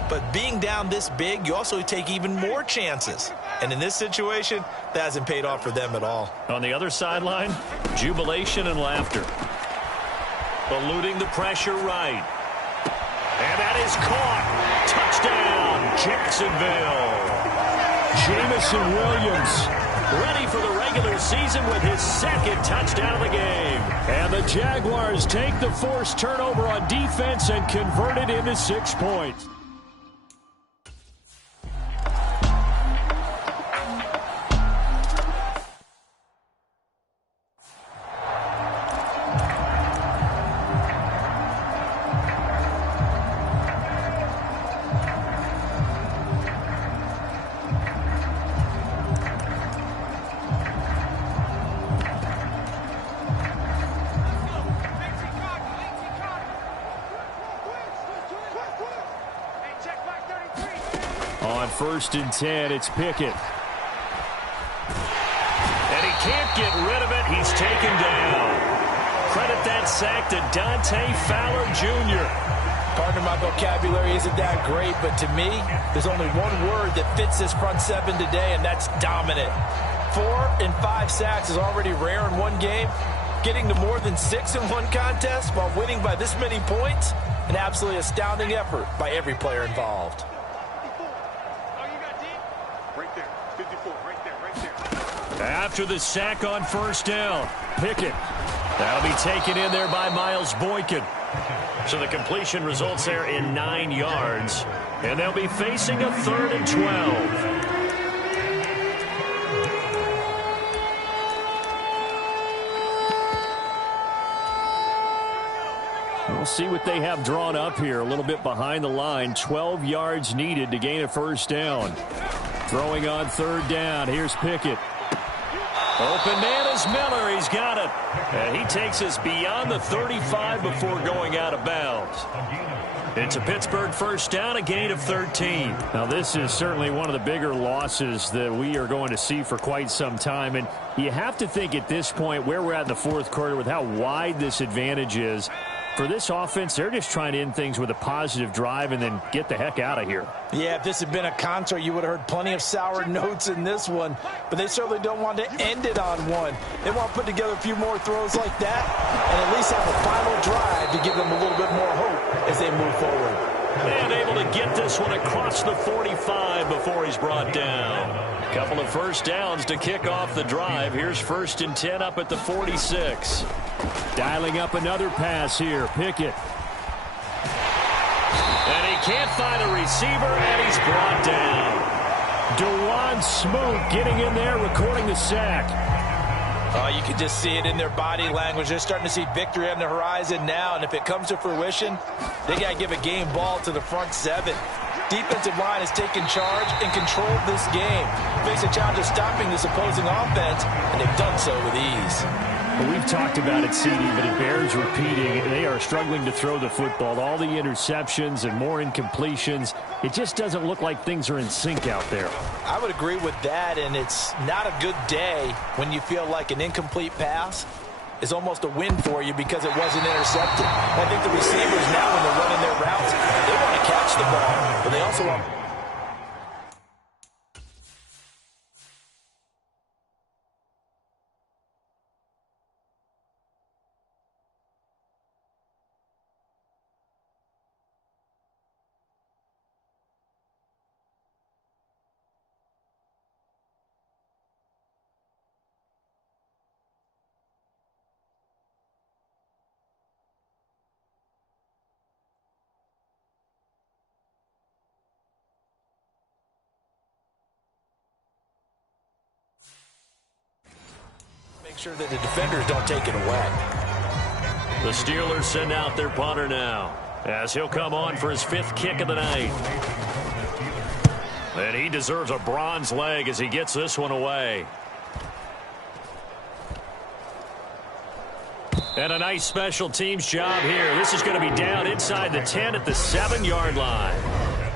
But being down this big, you also take even more chances. And in this situation, that hasn't paid off for them at all. On the other sideline, jubilation and laughter. Eluding the pressure right. And that is caught. Touchdown, Jacksonville. Jamison Williams ready for the regular season with his second touchdown of the game. And the Jaguars take the forced turnover on defense and convert it into 6 points. On 1st and 10, it's Pickett. And he can't get rid of it. He's taken down. Credit that sack to Dante Fowler Jr. Partner, my vocabulary isn't that great, but to me, there's only one word that fits this front seven today, and that's dominant. 4 and 5 sacks is already rare in one game. Getting to more than 6 in one contest while winning by this many points, an absolutely astounding effort by every player involved. After the sack on 1st down, Pickett. That'll be taken in there by Miles Boykin. So the completion results there in 9 yards. And they'll be facing a 3rd and 12. We'll see what they have drawn up here. A little bit behind the line. 12 yards needed to gain a 1st down. Throwing on 3rd down. Here's Pickett. Open man is Miller. He's got it. And he takes us beyond the 35 before going out of bounds. It's a Pittsburgh 1st down, a gain of 13. Now, this is certainly one of the bigger losses that we are going to see for quite some time. And you have to think at this point where we're at in the 4th quarter with how wide this advantage is. For this offense, they're just trying to end things with a positive drive and then get the heck out of here. Yeah, if this had been a concert, you would have heard plenty of sour notes in this one. But they certainly don't want to end it on one. They want to put together a few more throws like that and at least have a final drive to give them a little bit more hope as they move forward. And able to get this one across the 45 before he's brought down. Couple of 1st downs to kick off the drive. Here's 1st and 10 up at the 46. Dialing up another pass here. Pickett. And he can't find a receiver, and he's brought down. Dewan Smoot getting in there, recording the sack. You can just see it in their body language. They're starting to see victory on the horizon now, and if it comes to fruition, they got to give a game ball to the front seven. Defensive line has taken charge and controlled this game. Face a challenge of stopping this opposing offense, and they've done so with ease. Well, we've talked about it, CD, but it bears repeating. They are struggling to throw the football. All the interceptions and more incompletions. It just doesn't look like things are in sync out there. I would agree with that, and it's not a good day when you feel like an incomplete pass is almost a win for you because it wasn't intercepted. I think the receivers now, when they're running their routes, they want to catch the ball, but they also want... Make sure that the defenders don't take it away. The Steelers send out their punter now, as he'll come on for his 5th kick of the night. And he deserves a bronze leg as he gets this one away. And a nice special teams job here. This is going to be down inside the 10 at the 7-yard line.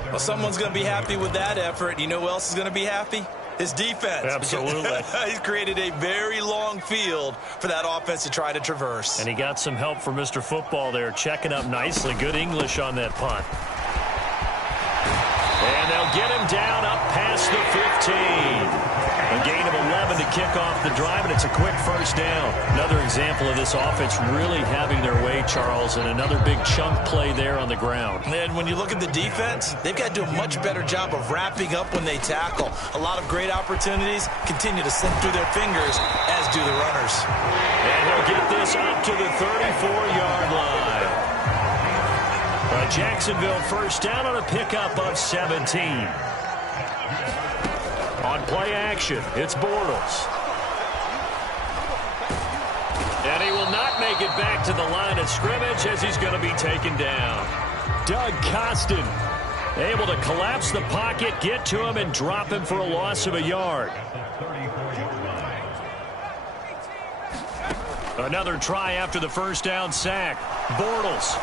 Well, someone's going to be happy with that effort. You know who else is going to be happy? His defense. Absolutely. He's created a very long field for that offense to try to traverse. And he got some help from Mr. Football there, checking up nicely. Good English on that punt. And they'll get him down up past the 15. A gain of 11 to kick off the drive, and it's a quick first down. Another example of this offense really having their way, Charles, and another big chunk play there on the ground. And when you look at the defense, they've got to do a much better job of wrapping up when they tackle. A lot of great opportunities continue to slip through their fingers, as do the runners. And he'll get this up to the 34-yard line. A Jacksonville first down on a pickup of 17. On play action, it's Bortles. And he will not make it back to the line of scrimmage as he's going to be taken down. Doug Costin able to collapse the pocket, get to him, and drop him for a loss of a yard. Another try after the first down sack. Bortles.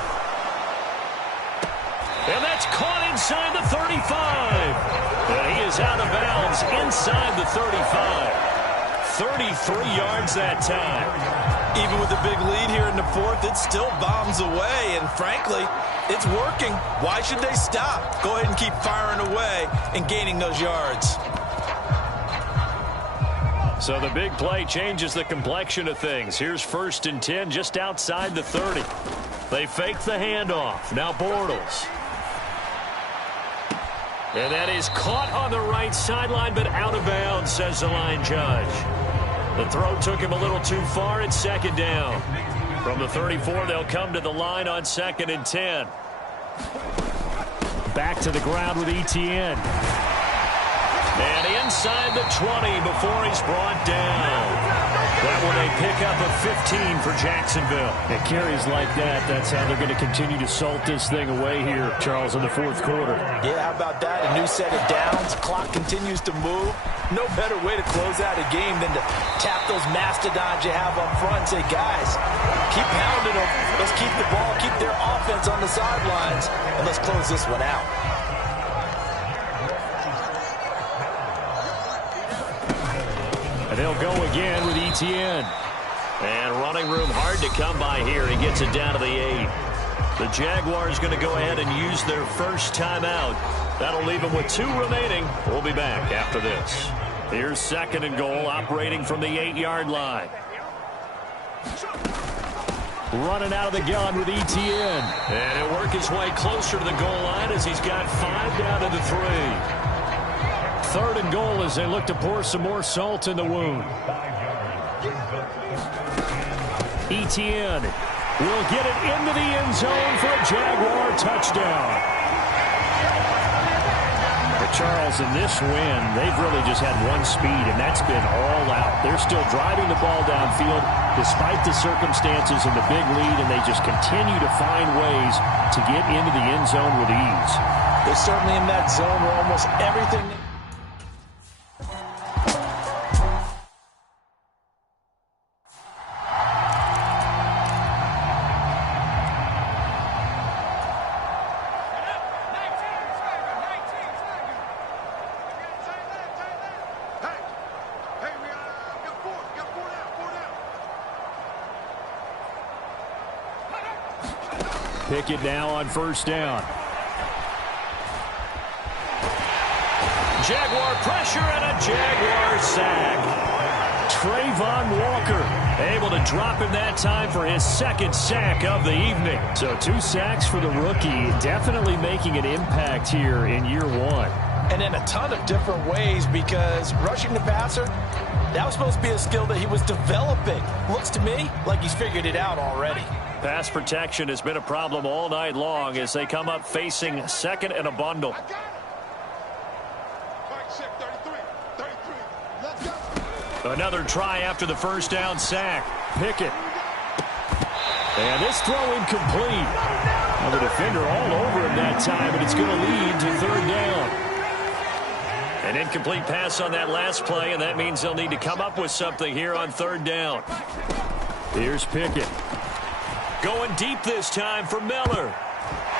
And that's caught inside the 35. And he is out of bounds inside the 35. 33 yards that time. Even with a big lead here in the 4th, it still bombs away. And frankly, it's working. Why should they stop? Go ahead and keep firing away and gaining those yards. So the big play changes the complexion of things. Here's 1st and 10 just outside the 30. They fake the handoff. Now Bortles. And that is caught on the right sideline, but out of bounds, says the line judge. The throw took him a little too far at 2nd down. From the 34, they'll come to the line on 2nd and 10. Back to the ground with Etienne. And inside the 20 before he's brought down. That one a pickup of 15 for Jacksonville. It carries like that. That's how they're going to continue to salt this thing away here, Charles, in the 4th quarter. Yeah, how about that? A new set of downs. Clock continues to move. No better way to close out a game than to tap those mastodons you have up front and say, guys, keep pounding them. Let's keep the ball, keep their offense on the sidelines, and let's close this one out. And they'll go again with Etienne. And running room hard to come by here. He gets it down to the 8. The Jaguars going to go ahead and use their first timeout. That'll leave them with 2 remaining. We'll be back after this. Here's 2nd and goal, operating from the 8-yard line. Running out of the gun with Etienne. And he'll work his way closer to the goal line as he's got 5 down to the 3. 3rd and goal as they look to pour some more salt in the wound. Etienne will get it into the end zone for a Jaguar touchdown. But Charles, in this win, they've really just had one speed, and that's been all out. They're still driving the ball downfield despite the circumstances and the big lead, and they just continue to find ways to get into the end zone with ease. They're certainly in that zone where almost everything... Pickett now on 1st down. Jaguar pressure and a Jaguar sack. Trayvon Walker able to drop him that time for his 2nd sack of the evening. So 2 sacks for the rookie, definitely making an impact here in year 1. And in a ton of different ways, because rushing the passer, that was supposed to be a skill that he was developing. Looks to me like he's figured it out already. Pass protection has been a problem all night long as they come up facing 2nd and a bundle. Another try after the first down sack. Pickett. And this throw incomplete. Now the defender all over him that time, and it's going to lead to third down. An incomplete pass on that last play, and that means they'll need to come up with something here on third down. Here's Pickett. Going deep this time for Miller.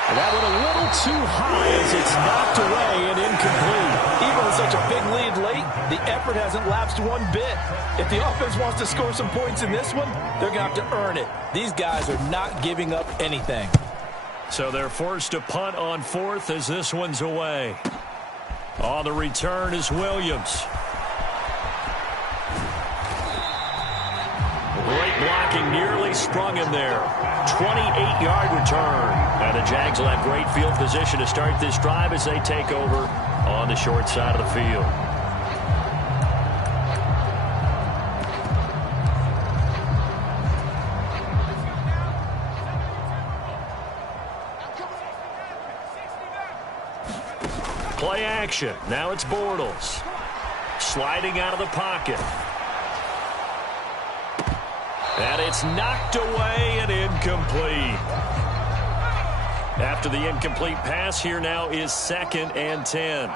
And that one a little too high as it's knocked away and incomplete. Even with such a big lead late, the effort hasn't lapsed one bit. If the offense wants to score some points in this one, they're going to have to earn it. These guys are not giving up anything. So they're forced to punt on fourth as this one's away. On the return is Williams. Great blocking, nearly sprung him there. 28-yard return. And the Jags will have great field position to start this drive as they take over on the short side of the field. Play action. Now it's Bortles. Sliding out of the pocket. And it's knocked away and incomplete. After the incomplete pass, here now is 2nd and 10.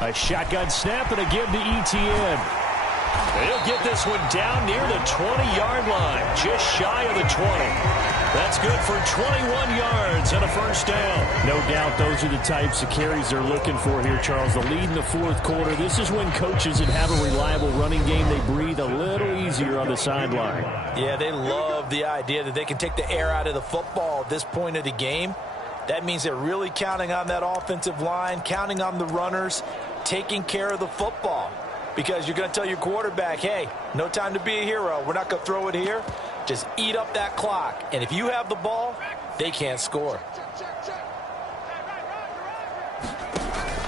A shotgun snap and a give to ETN. He'll get this one down near the 20-yard line, just shy of the 20. That's good for 21 yards and a first down. No doubt those are the types of carries they're looking for here, Charles. The lead in the fourth quarter. This is when coaches that have a reliable running game, they breathe a little easier on the sideline. Yeah, they love the idea that they can take the air out of the football at this point of the game. That means they're really counting on that offensive line, counting on the runners, taking care of the football. Because you're going to tell your quarterback, hey, no time to be a hero. We're not going to throw it here. Just eat up that clock. And if you have the ball, they can't score.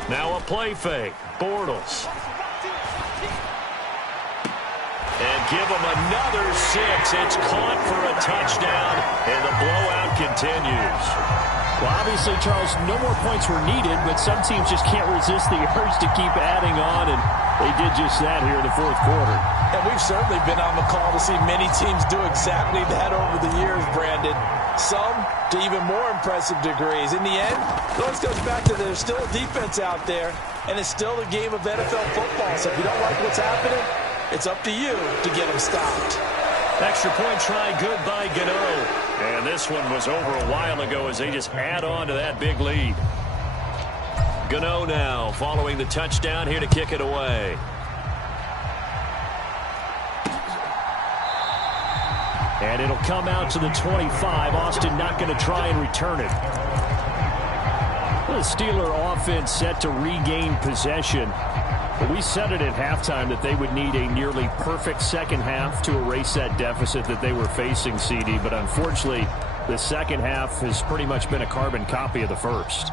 Now a play fake. Bortles. And give them another 6. It's caught for a touchdown, and the blowout continues. Well, obviously, Charles, no more points were needed, but some teams just can't resist the urge to keep adding on, and they did just that here in the fourth quarter. And we've certainly been on the call to see many teams do exactly that over the years, Brandon. Some to even more impressive degrees. In the end, it always goes back to there's still a defense out there, and it's still a game of NFL football. So if you don't like what's happening, it's up to you to get them stopped. Extra point try good by Gano. And this one was over a while ago as they just add on to that big lead. Gano now following the touchdown here to kick it away. And it'll come out to the 25. Austin not going to try and return it. The Steeler offense set to regain possession. But we said it at halftime that they would need a nearly perfect second half to erase that deficit that they were facing, CD. But unfortunately, the second half has pretty much been a carbon copy of the first.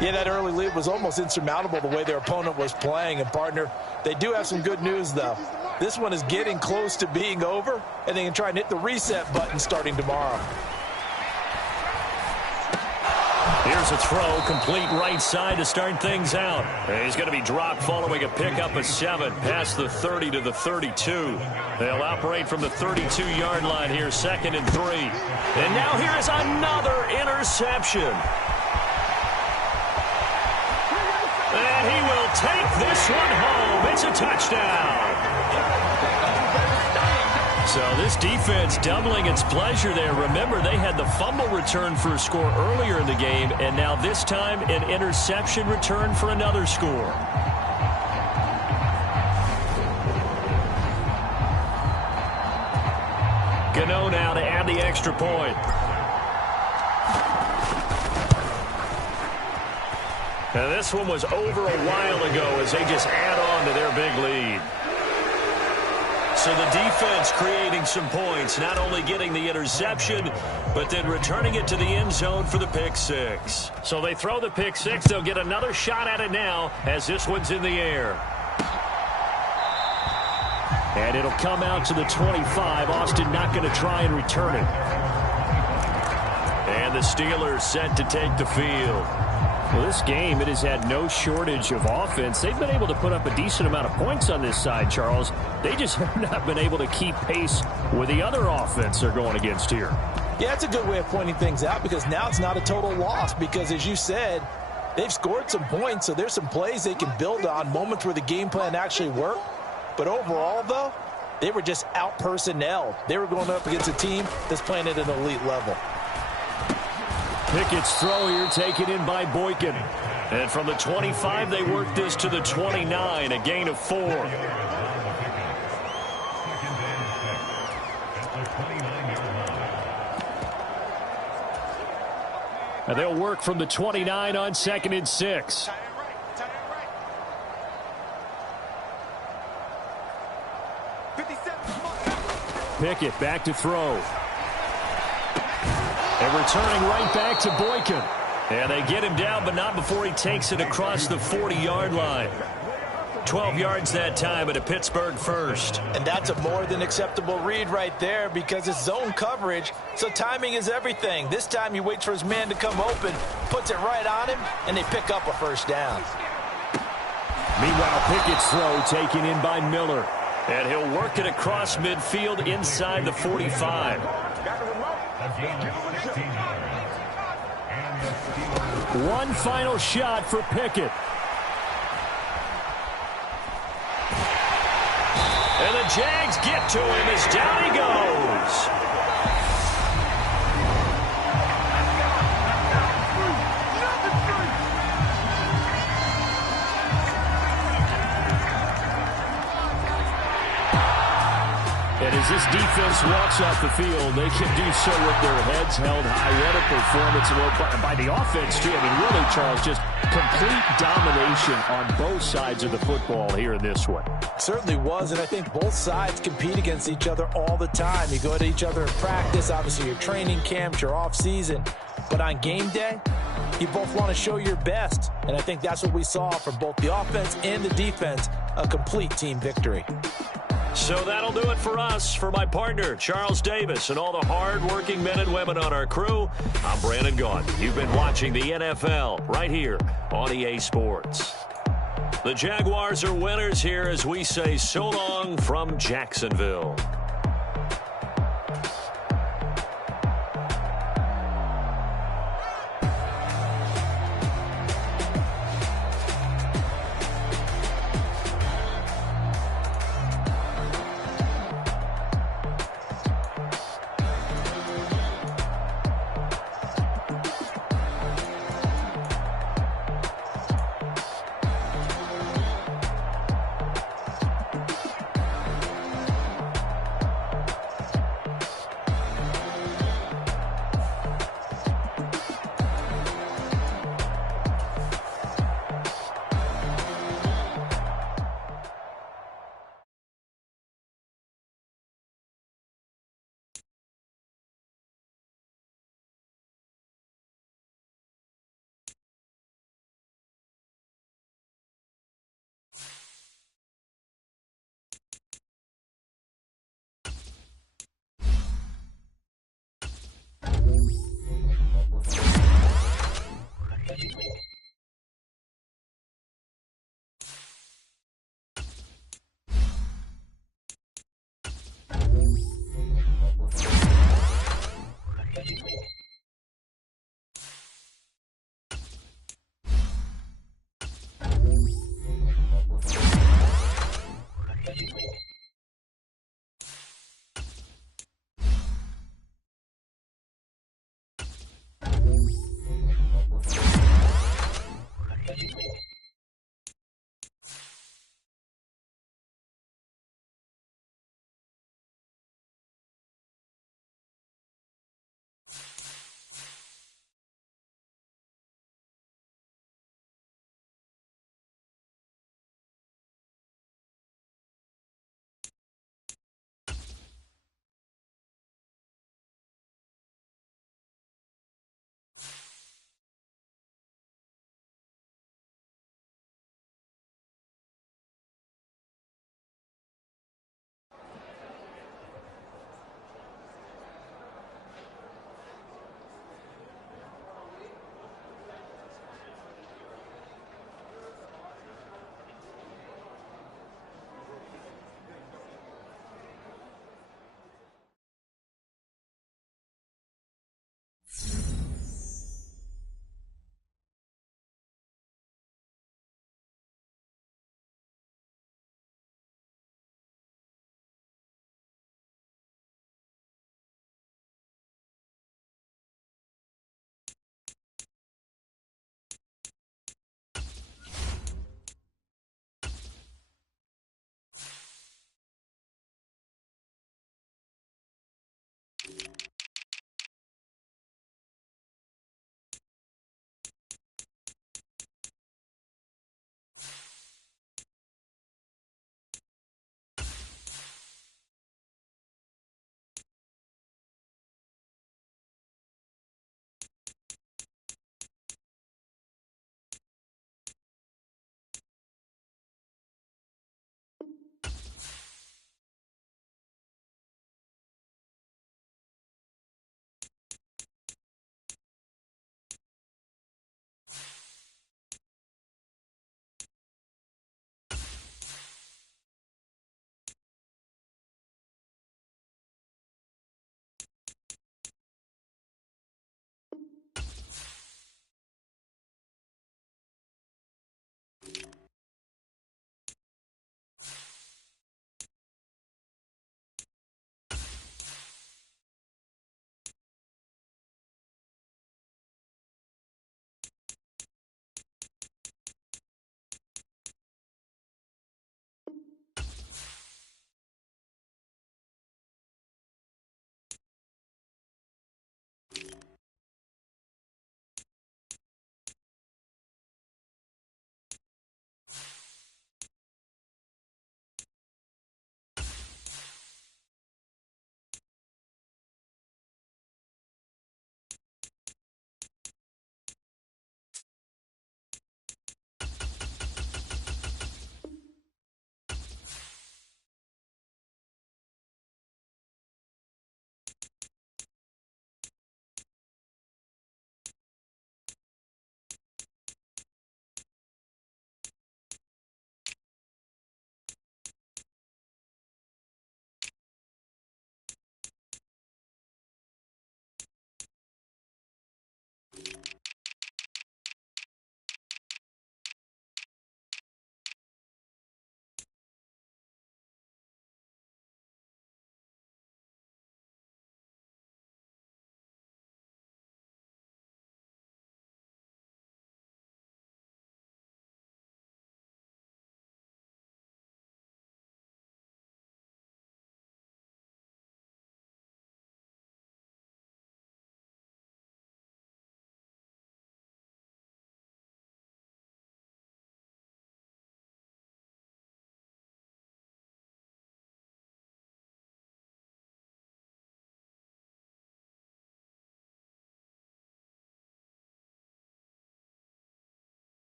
Yeah, that early lead was almost insurmountable the way their opponent was playing. And, partner, they do have some good news, though. This one is getting close to being over, and they can try and hit the reset button starting tomorrow. Here's a throw, complete right side to start things out. And he's going to be dropped following a pickup of 7 past the 30 to the 32. They'll operate from the 32-yard line here, 2nd and 3. And now here is another interception. And he will take this one home. It's a touchdown. So this defense doubling its pleasure there. Remember, they had the fumble return for a score earlier in the game, and now this time an interception return for another score. Gano now to add the extra point. Now this one was over a while ago as they just add on to their big lead. So the defense creating some points, not only getting the interception, but then returning it to the end zone for the pick 6. So they throw the pick 6. They'll get another shot at it now as this one's in the air. And it'll come out to the 25. Austin not going to try and return it. And the Steelers set to take the field. Well, this game, it has had no shortage of offense. They've been able to put up a decent amount of points on this side, Charles. They just have not been able to keep pace with the other offense they're going against here. Yeah, it's a good way of pointing things out because now it's not a total loss because, as you said, they've scored some points, so there's some plays they can build on, moments where the game plan actually worked. But overall, though, they were just out-personnelled. They were going up against a team that's playing at an elite level. Pickett's throw here taken in by Boykin. And from the 25, they work this to the 29, a gain of 4. And they'll work from the 29 on 2nd and 6. Pickett back to throw. And returning right back to Boykin. And they get him down, but not before he takes it across the 40-yard line. 12 yards that time, and a Pittsburgh first. And that's a more than acceptable read right there because it's zone coverage, so timing is everything. This time he waits for his man to come open, puts it right on him, and they pick up a first down. Meanwhile, Pickett's throw taken in by Miller. And he'll work it across midfield inside the 45. One final shot for Pickett. And the Jags get to him as down he goes. And as this defense walks off the field, they can do so with their heads held high. What a performance by the offense, too. I mean, really, Charles, just complete domination on both sides of the football here in this one. Certainly was, and I think both sides compete against each other all the time. You go to each other in practice, obviously your training camps, your off-season. But on game day, you both want to show your best. And I think that's what we saw from both the offense and the defense, a complete team victory. So that'll do it for us. For my partner, Charles Davis, and all the hard-working men and women on our crew, I'm Brandon Gaudin. You've been watching the NFL right here on EA Sports. The Jaguars are winners here as we say so long from Jacksonville.